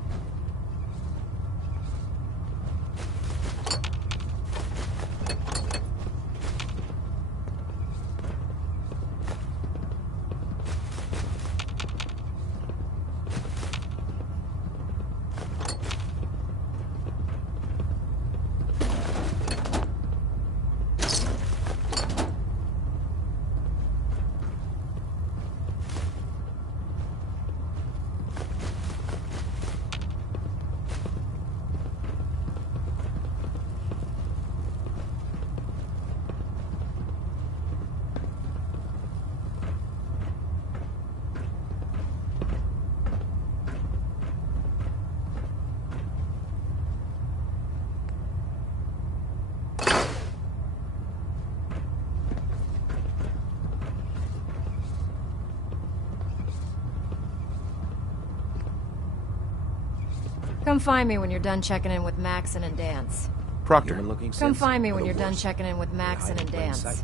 Come find me when you're done checking in with Maxon and Dance. Proctor. Come find me when you're done checking in with Maxon and Dance.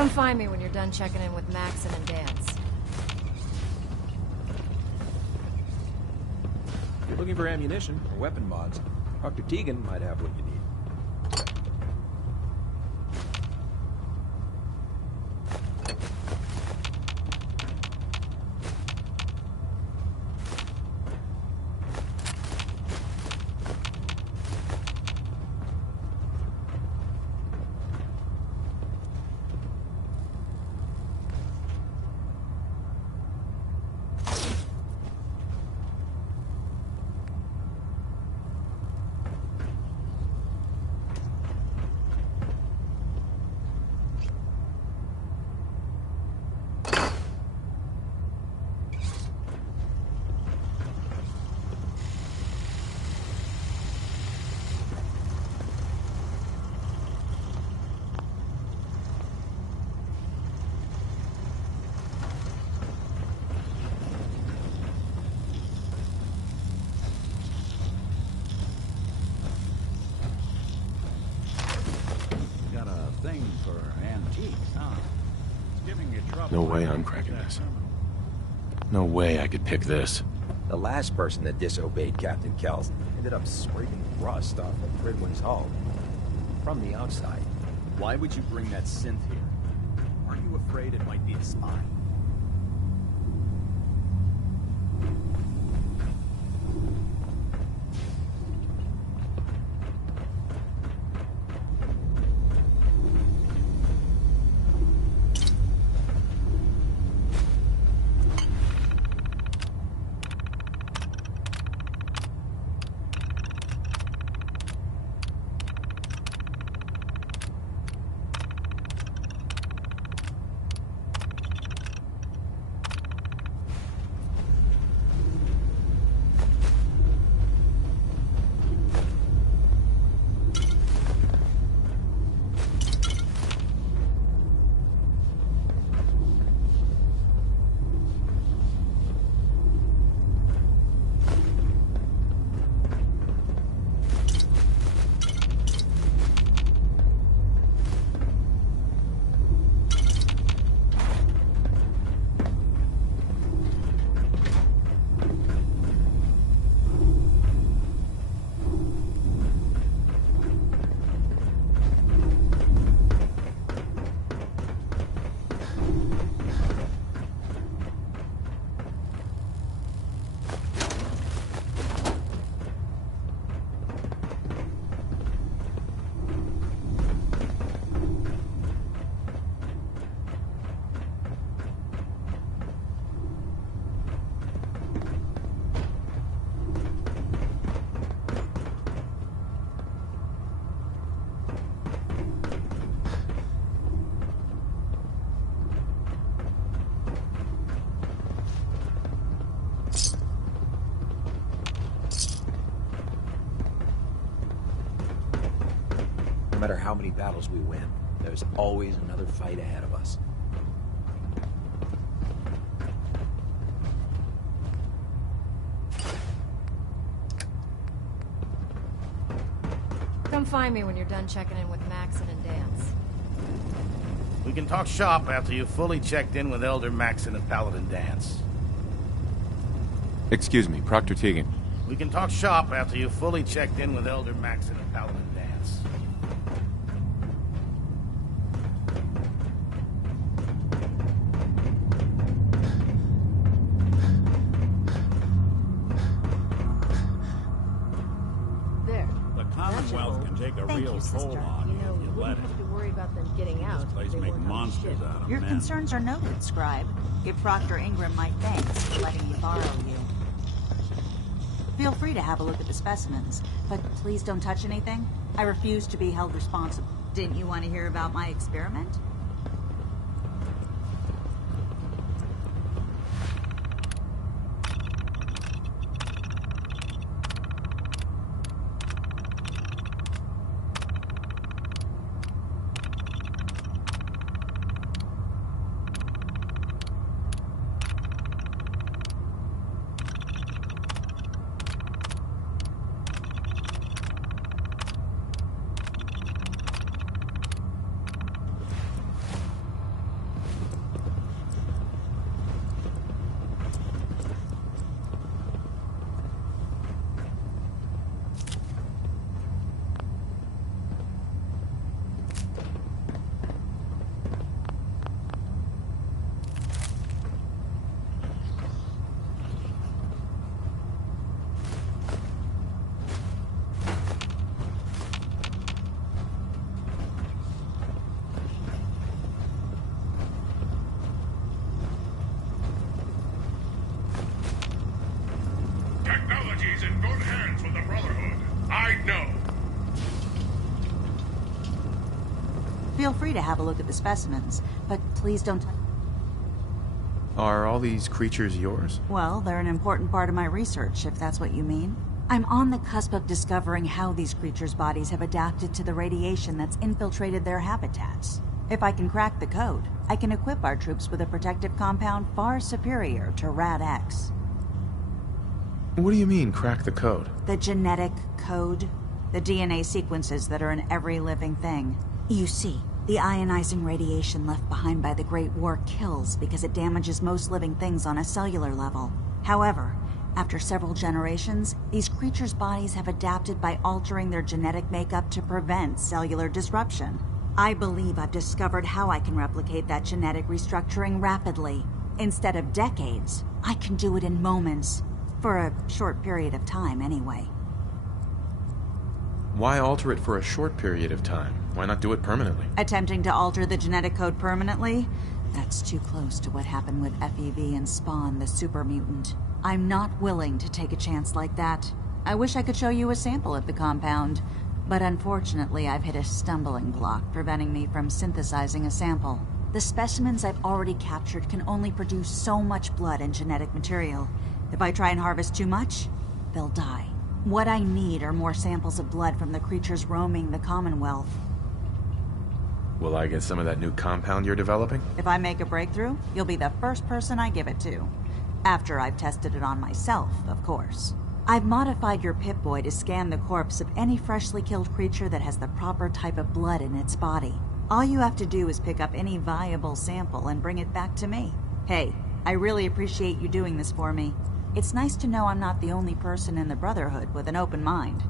Come find me when you're done checking in with Maxon and Dance. If you're looking for ammunition or weapon mods, Dr. Tegan might have what you need. Got a thing for antiques, huh? It's giving you trouble. No way I'm cracking this. No way I could pick this. The last person that disobeyed Captain Kells ended up scraping rust off of Pridwin's hull. From the outside. Why would you bring that synth here? Aren't you afraid it might be a spy? matter how many battles we win, there's always another fight ahead of us. Come find me when you're done checking in with Maxon and Dance. We can talk shop after you've fully checked in with Elder Maxon and Paladin Dance. Excuse me, Proctor Teagan. We can talk shop after you've fully checked in with Elder Maxon and Paladin Dance. There. The Commonwealth can take a real toll on you if you let it. Have to worry about them getting out. This place make monsters out of Your men. concerns are noted, Scribe. Give Proctor Ingram my thanks for letting me borrow you. Feel free to have a look at the specimens, but please don't touch anything. I refuse to be held responsible. Didn't you want to hear about my experiment? Technology's in good hands with the Brotherhood. I know. Feel free to have a look at the specimens, but please don't touch. Are all these creatures yours? Well, they're an important part of my research, if that's what you mean. I'm on the cusp of discovering how these creatures' bodies have adapted to the radiation that's infiltrated their habitats. If I can crack the code, I can equip our troops with a protective compound far superior to Rad-X. What do you mean, crack the code? The genetic code. The DNA sequences that are in every living thing. You see, the ionizing radiation left behind by the Great War kills because it damages most living things on a cellular level. However, after several generations, these creatures' bodies have adapted by altering their genetic makeup to prevent cellular disruption. I believe I've discovered how I can replicate that genetic restructuring rapidly. Instead of decades, I can do it in moments. For a short period of time, anyway. Why alter it for a short period of time? Why not do it permanently? Attempting to alter the genetic code permanently? That's too close to what happened with FEV and Spawn, the super mutant. I'm not willing to take a chance like that. I wish I could show you a sample of the compound, but unfortunately I've hit a stumbling block preventing me from synthesizing a sample. The specimens I've already captured can only produce so much blood and genetic material. If I try and harvest too much, they'll die. What I need are more samples of blood from the creatures roaming the Commonwealth. Will I get some of that new compound you're developing? If I make a breakthrough, you'll be the first person I give it to. After I've tested it on myself, of course. I've modified your Pip-Boy to scan the corpse of any freshly killed creature that has the proper type of blood in its body. All you have to do is pick up any viable sample and bring it back to me. Hey, I really appreciate you doing this for me. It's nice to know I'm not the only person in the Brotherhood with an open mind.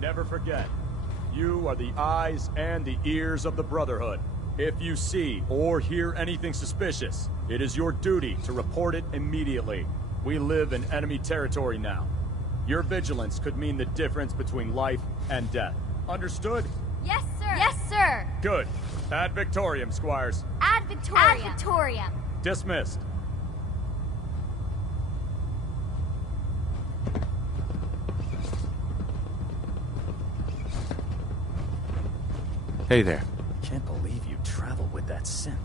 Never forget, you are the eyes and the ears of the Brotherhood. If you see or hear anything suspicious, it is your duty to report it immediately. We live in enemy territory now. Your vigilance could mean the difference between life and death. Understood? Yes, sir. Yes, sir. Good. Ad Victoriam, Squires. Ad Victoriam. Ad Victoriam. Dismissed. Hey there. Can't believe you travel with that synth.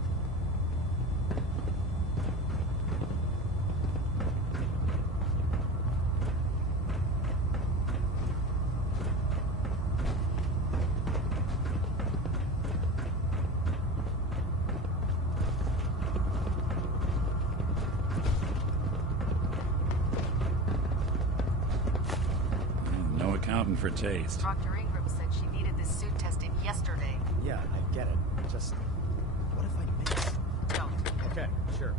No accounting for taste. Dr. Ingram said she needed this suit tested yesterday. Yeah, I get it. Just... what if I miss? Don't. Okay, sure.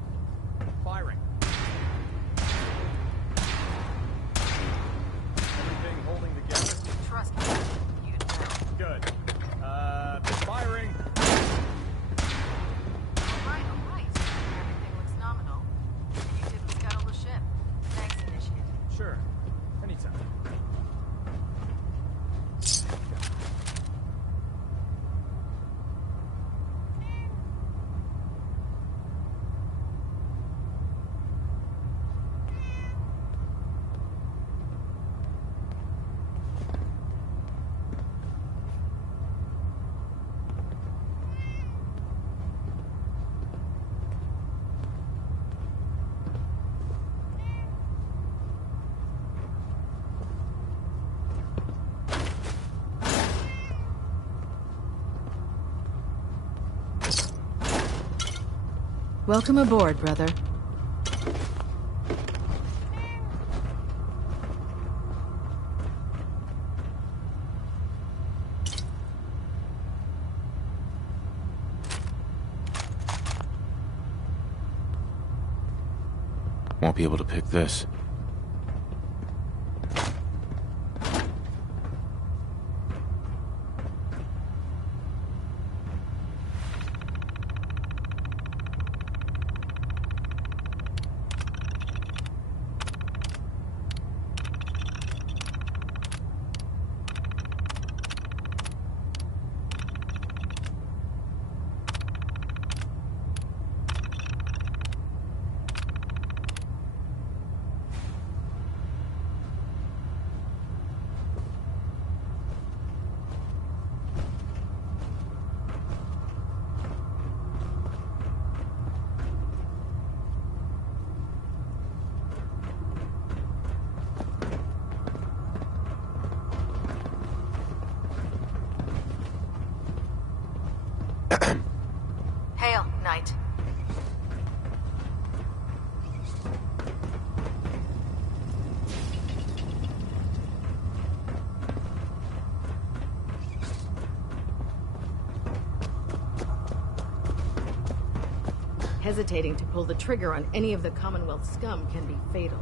Firing. Everything holding together? Trust me. You'd know. Good. Firing. All right. Everything looks nominal. You didn't scuttle the ship. Thanks, Initiate. Sure. Anytime. Welcome aboard, brother. Won't be able to pick this. Hail, Knight. Hesitating to pull the trigger on any of the Commonwealth scum can be fatal.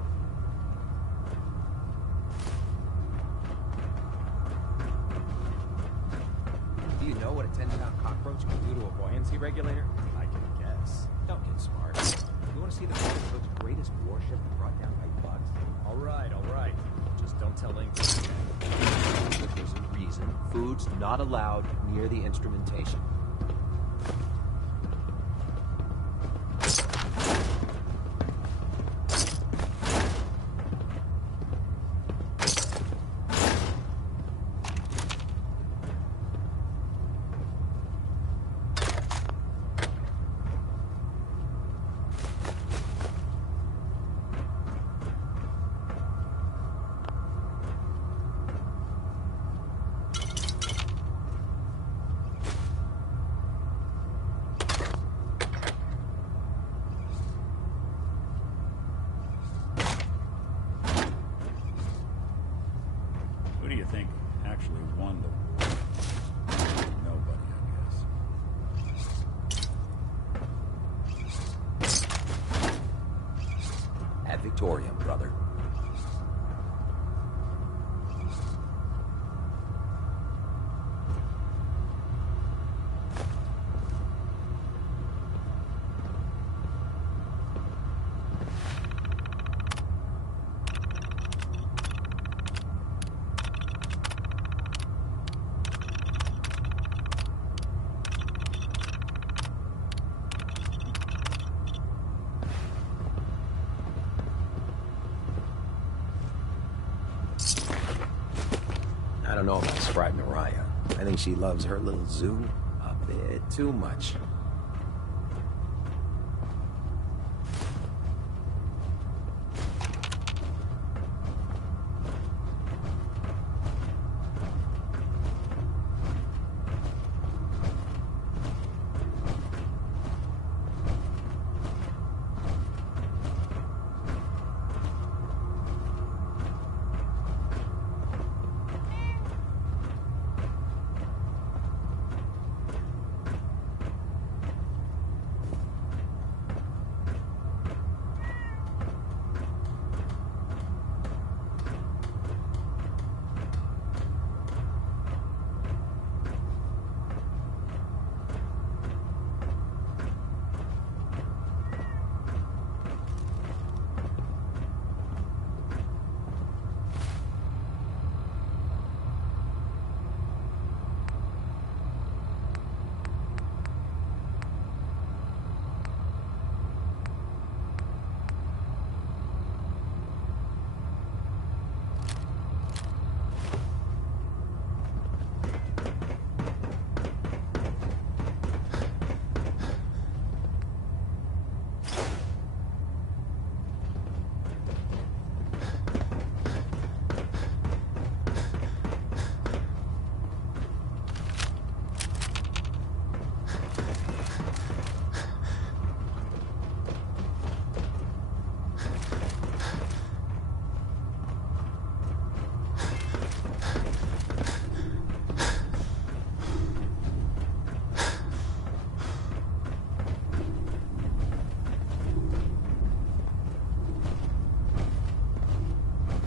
Do you know what a 10-pound cockroach can do to a buoyancy regulator? I can guess. Don't get smart. You want to see the Brotherhood's greatest warship brought down by bugs? All right. Just don't tell Ingram. There's a reason food's not allowed near the instrumentation. Who do you think actually won the war? Nobody, I guess. Ad Victoriam, brother. I think she loves her little zoo a bit too much.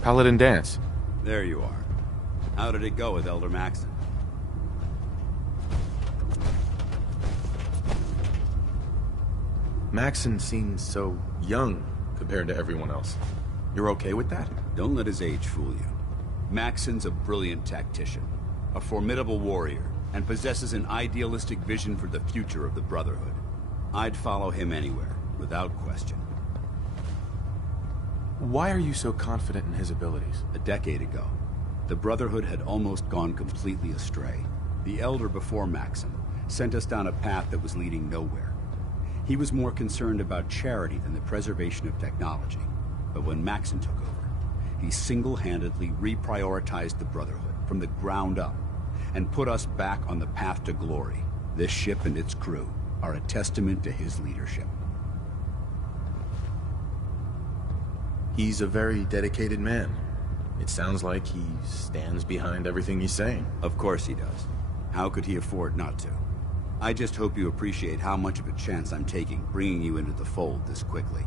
Paladin Dance. There you are. How did it go with Elder Maxon? Maxon seems so young compared to everyone else. You're okay with that? Don't let his age fool you. Maxon's a brilliant tactician, a formidable warrior, and possesses an idealistic vision for the future of the Brotherhood. I'd follow him anywhere, without question. Why are you so confident in his abilities? A decade ago, the Brotherhood had almost gone completely astray. The Elder before Maxon sent us down a path that was leading nowhere. He was more concerned about charity than the preservation of technology. But when Maxon took over, he single-handedly reprioritized the Brotherhood from the ground up and put us back on the path to glory. This ship and its crew are a testament to his leadership. He's a very dedicated man. It sounds like he stands behind everything he's saying. Of course he does. How could he afford not to? I just hope you appreciate how much of a chance I'm taking bringing you into the fold this quickly.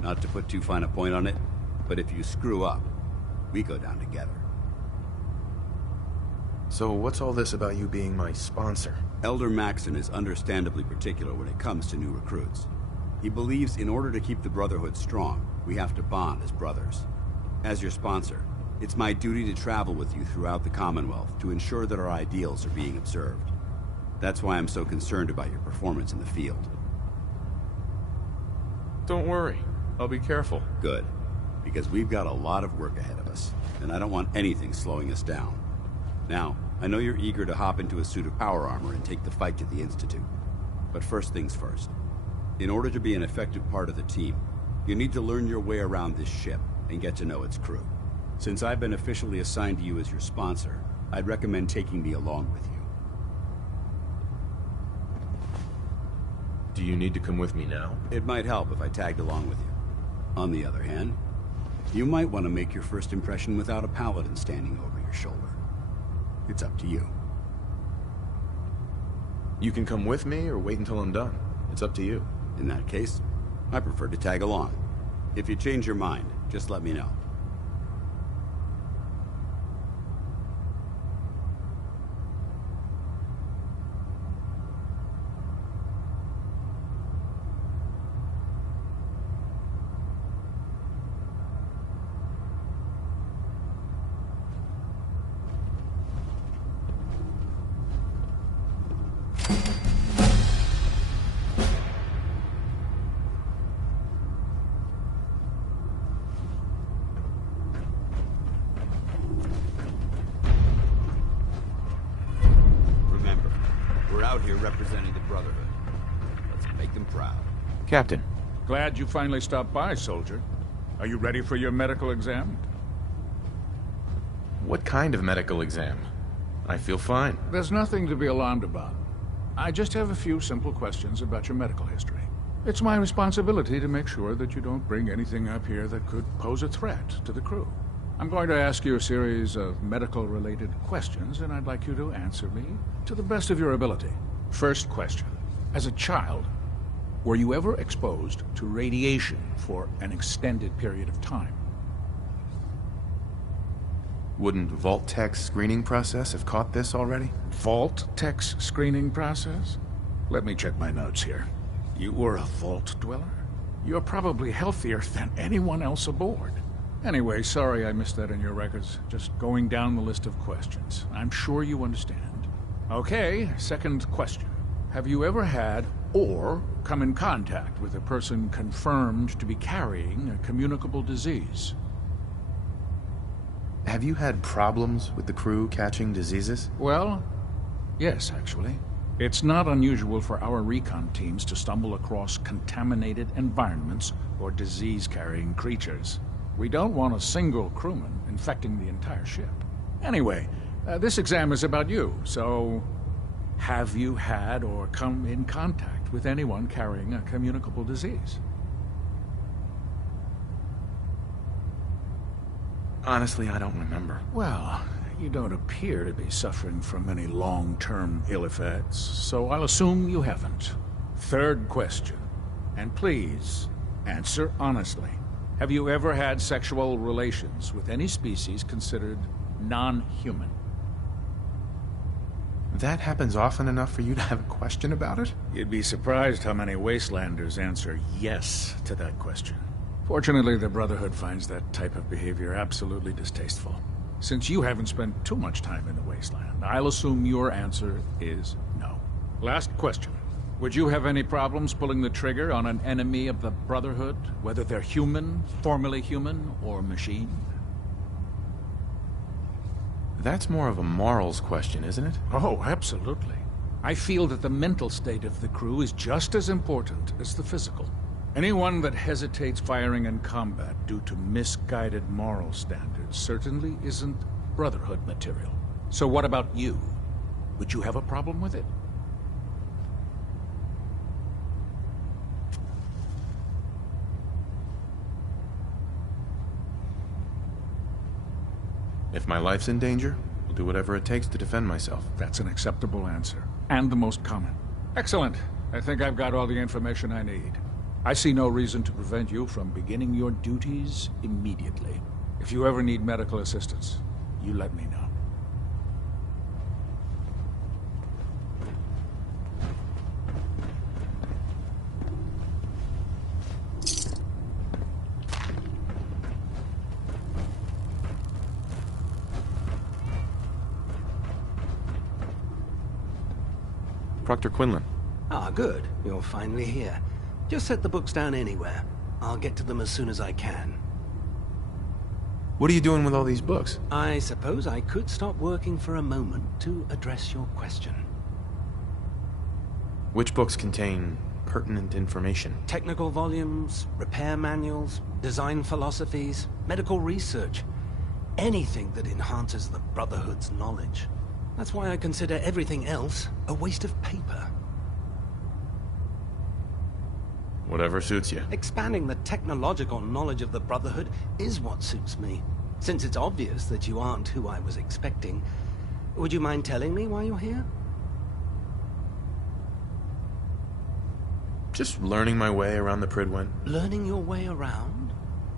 Not to put too fine a point on it, but if you screw up, we go down together. So what's all this about you being my sponsor? Elder Maxon is understandably particular when it comes to new recruits. He believes in order to keep the Brotherhood strong, we have to bond as brothers. As your sponsor, it's my duty to travel with you throughout the Commonwealth to ensure that our ideals are being observed. That's why I'm so concerned about your performance in the field. Don't worry. I'll be careful. Good. Because we've got a lot of work ahead of us, and I don't want anything slowing us down. Now, I know you're eager to hop into a suit of power armor and take the fight to the Institute. But first things first. In order to be an effective part of the team, you need to learn your way around this ship and get to know its crew. Since I've been officially assigned to you as your sponsor, I'd recommend taking me along with you. Do you need to come with me now? It might help if I tagged along with you. On the other hand, you might want to make your first impression without a paladin standing over your shoulder. It's up to you. You can come with me or wait until I'm done. It's up to you. In that case, I prefer to tag along. If you change your mind, just let me know. representing the Brotherhood. Let's make them proud. Captain. Glad you finally stopped by, soldier. Are you ready for your medical exam? What kind of medical exam? I feel fine. There's nothing to be alarmed about. I just have a few simple questions about your medical history. It's my responsibility to make sure that you don't bring anything up here that could pose a threat to the crew. I'm going to ask you a series of medical-related questions, and I'd like you to answer me to the best of your ability. First question. As a child, were you ever exposed to radiation for an extended period of time? Wouldn't Vault-Tech's screening process have caught this already? Vault-Tech's screening process? Let me check my notes here. You were a Vault dweller? You're probably healthier than anyone else aboard. Anyway, sorry I missed that in your records. Just going down the list of questions. I'm sure you understand. Okay, second question. Have you ever had or come in contact with a person confirmed to be carrying a communicable disease? Have you had problems with the crew catching diseases? Well, yes, actually. It's not unusual for our recon teams to stumble across contaminated environments or disease-carrying creatures. We don't want a single crewman infecting the entire ship. Anyway, this exam is about you, so have you had or come in contact with anyone carrying a communicable disease? Honestly, I don't remember. Well, you don't appear to be suffering from any long-term ill effects, so I'll assume you haven't. Third question, and please, answer honestly. Have you ever had sexual relations with any species considered non-human? That happens often enough for you to have a question about it? You'd be surprised how many Wastelanders answer yes to that question. Fortunately, the Brotherhood finds that type of behavior absolutely distasteful. Since you haven't spent too much time in the Wasteland, I'll assume your answer is no. Last question. Would you have any problems pulling the trigger on an enemy of the Brotherhood, whether they're human, formerly human, or machine? That's more of a morals question, isn't it? Oh, absolutely. I feel that the mental state of the crew is just as important as the physical. Anyone that hesitates firing in combat due to misguided moral standards certainly isn't Brotherhood material. So what about you? Would you have a problem with it? If my life's in danger, I'll do whatever it takes to defend myself. That's an acceptable answer, and the most common. Excellent. I think I've got all the information I need. I see no reason to prevent you from beginning your duties immediately. If you ever need medical assistance, you let me know. Proctor Quinlan. Ah, good. You're finally here. Just set the books down anywhere. I'll get to them as soon as I can. What are you doing with all these books? I suppose I could stop working for a moment to address your question. Which books contain pertinent information? Technical volumes, repair manuals, design philosophies, medical research. Anything that enhances the Brotherhood's knowledge. That's why I consider everything else a waste of paper. Whatever suits you. Expanding the technological knowledge of the Brotherhood is what suits me. Since it's obvious that you aren't who I was expecting, would you mind telling me why you're here? Just learning my way around the Pridwen. Learning your way around?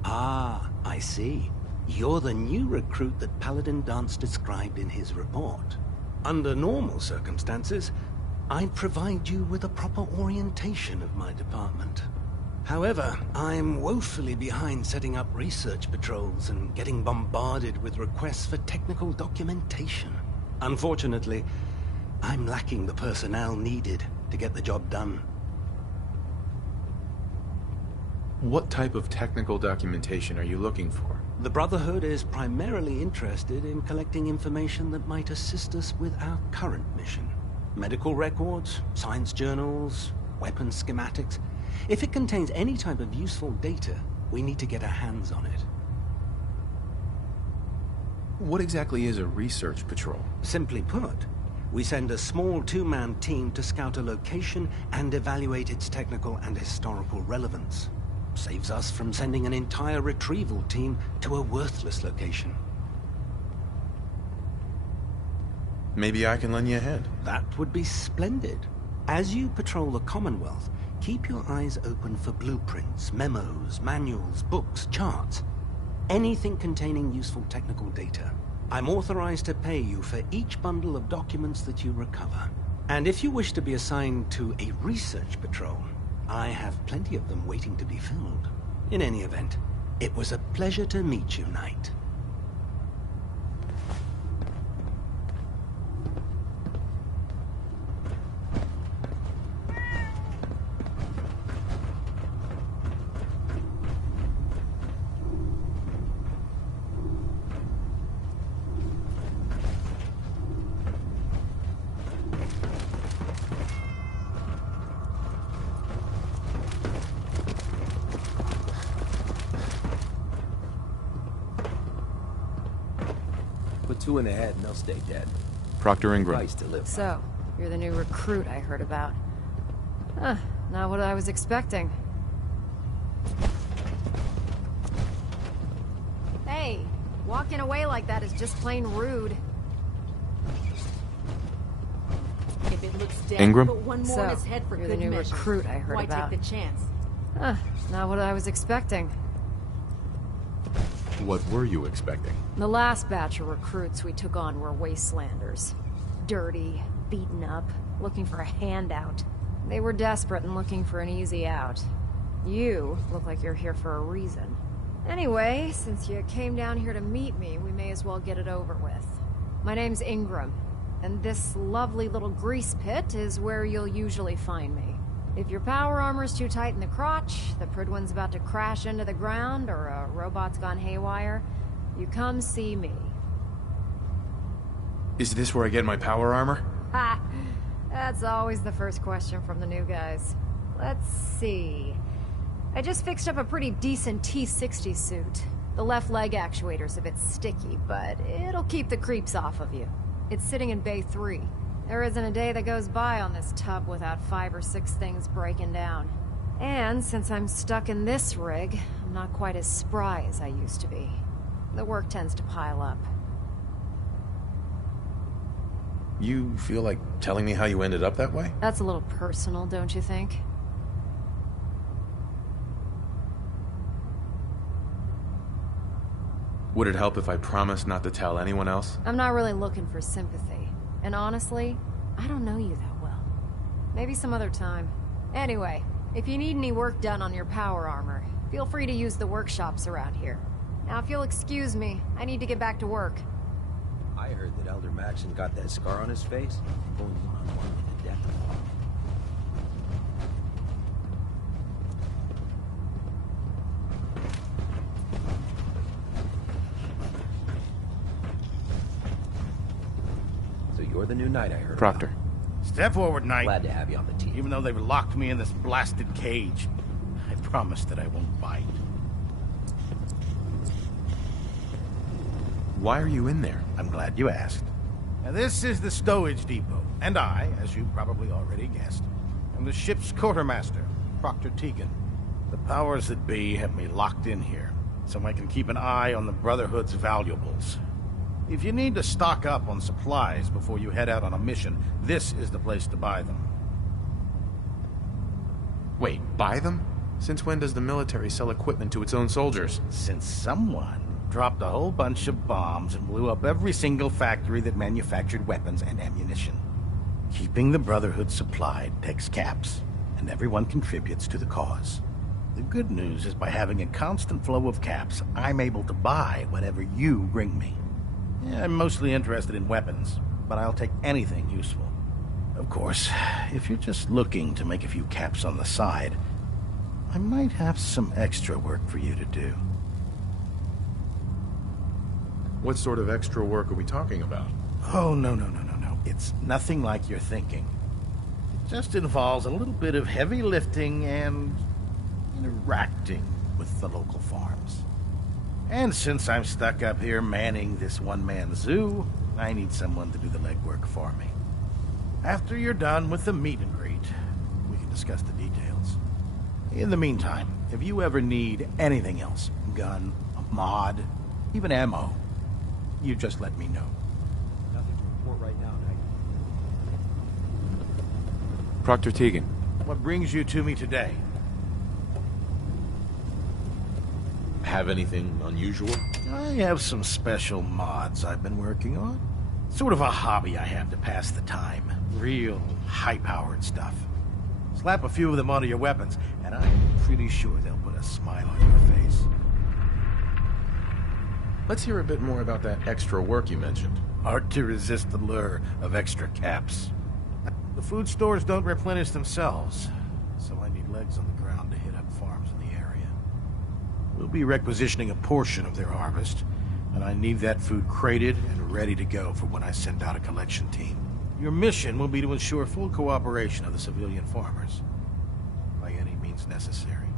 Ah, I see. You're the new recruit that Paladin Dance described in his report. Under normal circumstances, I'd provide you with a proper orientation of my department. However, I'm woefully behind setting up research patrols and getting bombarded with requests for technical documentation. Unfortunately, I'm lacking the personnel needed to get the job done. What type of technical documentation are you looking for? The Brotherhood is primarily interested in collecting information that might assist us with our current mission. Medical records, science journals, weapons schematics. If it contains any type of useful data, we need to get our hands on it. What exactly is a research patrol? Simply put, we send a small two-man team to scout a location and evaluate its technical and historical relevance. Saves us from sending an entire retrieval team to a worthless location. Maybe I can lend you a hand. That would be splendid. As you patrol the Commonwealth, keep your eyes open for blueprints, memos, manuals, books, charts. Anything containing useful technical data. I'm authorized to pay you for each bundle of documents that you recover. And if you wish to be assigned to a research patrol, I have plenty of them waiting to be filled. In any event, it was a pleasure to meet you, Knight. Put two in the head and they'll stay dead. Proctor Ingram. Price to live. So, you're the new recruit I heard about. Huh, not what I was expecting. Hey, walking away like that is just plain rude. If it looks dead, Ingram? put one more in his head for you're good the new measure. recruit I heard Why about. take the chance? Huh, not what I was expecting. What were you expecting? The last batch of recruits we took on were wastelanders. Dirty, beaten up, looking for a handout. They were desperate and looking for an easy out. You look like you're here for a reason. Anyway, since you came down here to meet me, we may as well get it over with. My name's Ingram, and this lovely little grease pit is where you'll usually find me. If your power armor's too tight in the crotch, the Pridwin's about to crash into the ground, or a robot's gone haywire, you come see me. Is this where I get my power armor? Ha! That's always the first question from the new guys. Let's see. I just fixed up a pretty decent T-60 suit. The left leg actuator's a bit sticky, but it'll keep the creeps off of you. It's sitting in Bay 3. There isn't a day that goes by on this tub without 5 or 6 things breaking down. And since I'm stuck in this rig, I'm not quite as spry as I used to be. The work tends to pile up. You feel like telling me how you ended up that way? That's a little personal, don't you think? Would it help if I promised not to tell anyone else? I'm not really looking for sympathy. And honestly, I don't know you that well. Maybe some other time. Anyway, if you need any work done on your power armor, feel free to use the workshops around here. Now, if you'll excuse me, I need to get back to work. I heard that Elder Maxon got that scar on his face, going one-on-one with the death. So you're the new knight I heard Proctor. about. Step forward, Knight. Glad to have you on the team. Even though they've locked me in this blasted cage, I promise that I won't bite. Why are you in there? I'm glad you asked. Now, this is the stowage depot, and I, as you probably already guessed, am the ship's quartermaster, Proctor Tegan. The powers that be have me locked in here, so I can keep an eye on the Brotherhood's valuables. If you need to stock up on supplies before you head out on a mission, this is the place to buy them. Wait, buy them? Since when does the military sell equipment to its own soldiers? Since someone dropped a whole bunch of bombs and blew up every single factory that manufactured weapons and ammunition. Keeping the Brotherhood supplied takes caps, and everyone contributes to the cause. The good news is by having a constant flow of caps, I'm able to buy whatever you bring me. Yeah, I'm mostly interested in weapons, but I'll take anything useful. Of course, if you're just looking to make a few caps on the side, I might have some extra work for you to do. What sort of extra work are we talking about? Oh, no. It's nothing like you're thinking. It just involves a little bit of heavy lifting and interacting with the local farms. And since I'm stuck up here manning this one-man zoo, I need someone to do the legwork for me. After you're done with the meet and greet, we can discuss the details. In the meantime, if you ever need anything else, gun, a mod, even ammo, you just let me know. Nothing to report right now, Knight. Proctor Tegan. What brings you to me today? Have anything unusual? I have some special mods I've been working on. Sort of a hobby I have to pass the time. Real high-powered stuff. Slap a few of them onto your weapons, and I'm pretty sure they'll put a smile on your face. Let's hear a bit more about that extra work you mentioned. Hard to resist the lure of extra caps. The food stores don't replenish themselves, so I need legs on the ground to hit up farms in the area. We'll be requisitioning a portion of their harvest, and I need that food crated and ready to go for when I send out a collection team. Your mission will be to ensure full cooperation of the civilian farmers, by any means necessary.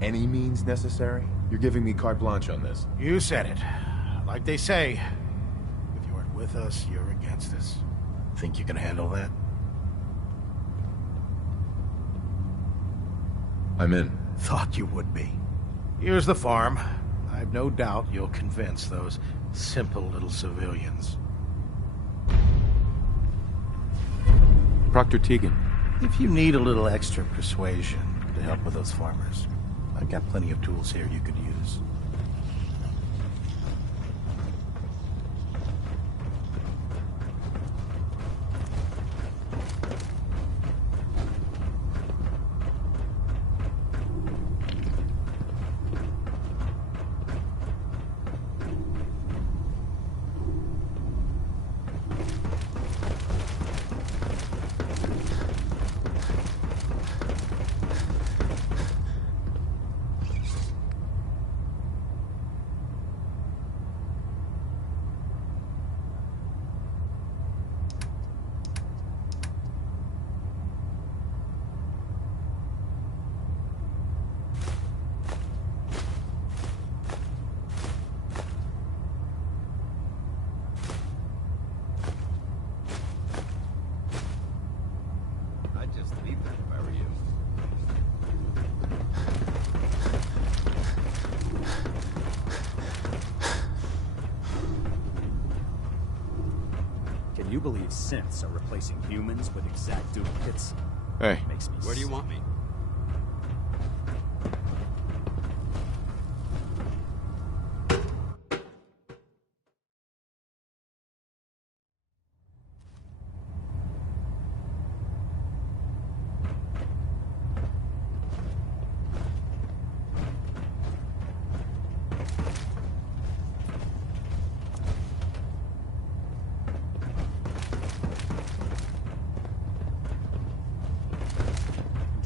Any means necessary? You're giving me carte blanche on this. You said it. Like they say, if you aren't with us, you're against us. Think you can handle that? I'm in. Thought you would be. Here's the farm. I've no doubt you'll convince those simple little civilians. Proctor Tegan. If you need a little extra persuasion to help with those farmers, I've got plenty of tools here you could use. Can you believe synths are replacing humans with exact duplicates? Hey. Makes me Where do you want me?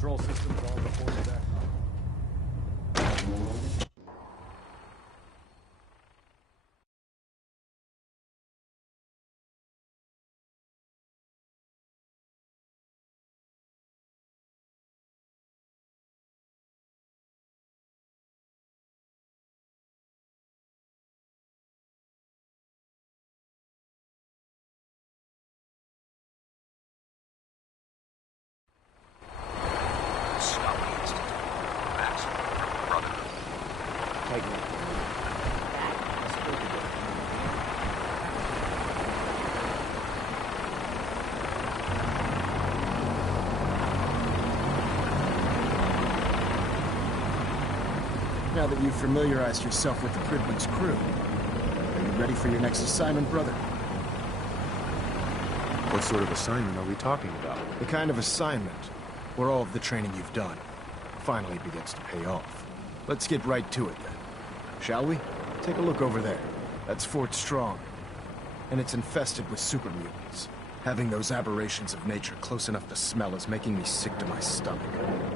Control systems all reported back. Now that you've familiarized yourself with the Pridman's crew, are you ready for your next assignment, brother? What sort of assignment are we talking about? The kind of assignment where all of the training you've done finally begins to pay off. Let's get right to it then, shall we? Take a look over there. That's Fort Strong, and it's infested with super mutants. Having those aberrations of nature close enough to smell is making me sick to my stomach.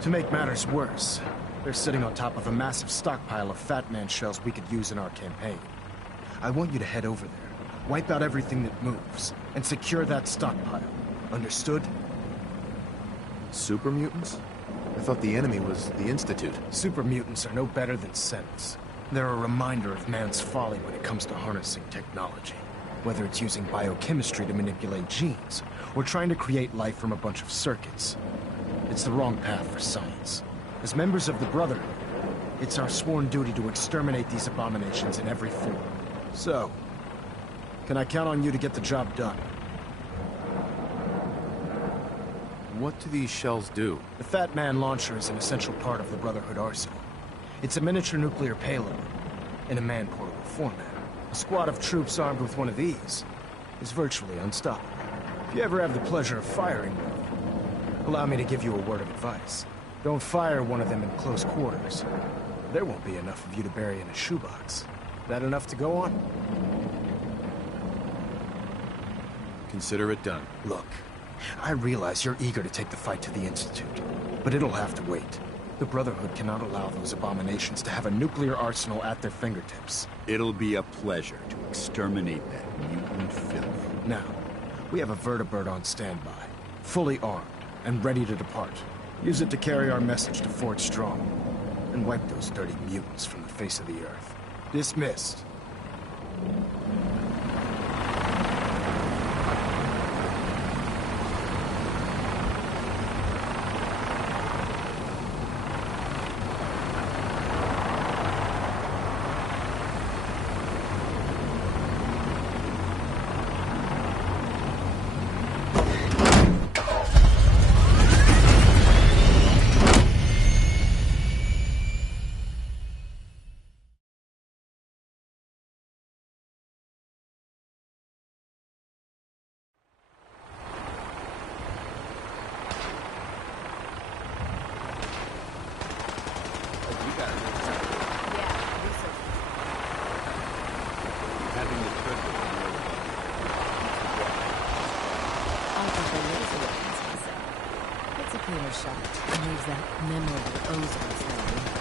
To make matters worse, they're sitting on top of a massive stockpile of Fat Man shells we could use in our campaign. I want you to head over there Wipe out everything that moves, and secure that stockpile. Understood? Super mutants? I thought the enemy was the Institute. Super mutants are no better than synths. They're a reminder of man's folly when it comes to harnessing technology. Whether it's using biochemistry to manipulate genes, or trying to create life from a bunch of circuits. It's the wrong path for science. As members of the Brotherhood, it's our sworn duty to exterminate these abominations in every form. So, can I count on you to get the job done? What do these shells do? The Fat Man launcher is an essential part of the Brotherhood arsenal. It's a miniature nuclear payload, in a man-portable format. A squad of troops armed with one of these is virtually unstoppable. If you ever have the pleasure of firing one, allow me to give you a word of advice. Don't fire one of them in close quarters. There won't be enough of you to bury in a shoebox. That enough to go on? Consider it done. Look, I realize you're eager to take the fight to the Institute, but it'll have to wait. The Brotherhood cannot allow those abominations to have a nuclear arsenal at their fingertips. It'll be a pleasure to exterminate that mutant filth. Now, we have a vertibird on standby, fully armed and ready to depart. Use it to carry our message to Fort Strong, and wipe those dirty mutants from the face of the earth. Dismissed. It's a cleaner shot. It leaves that memorable ozone smell.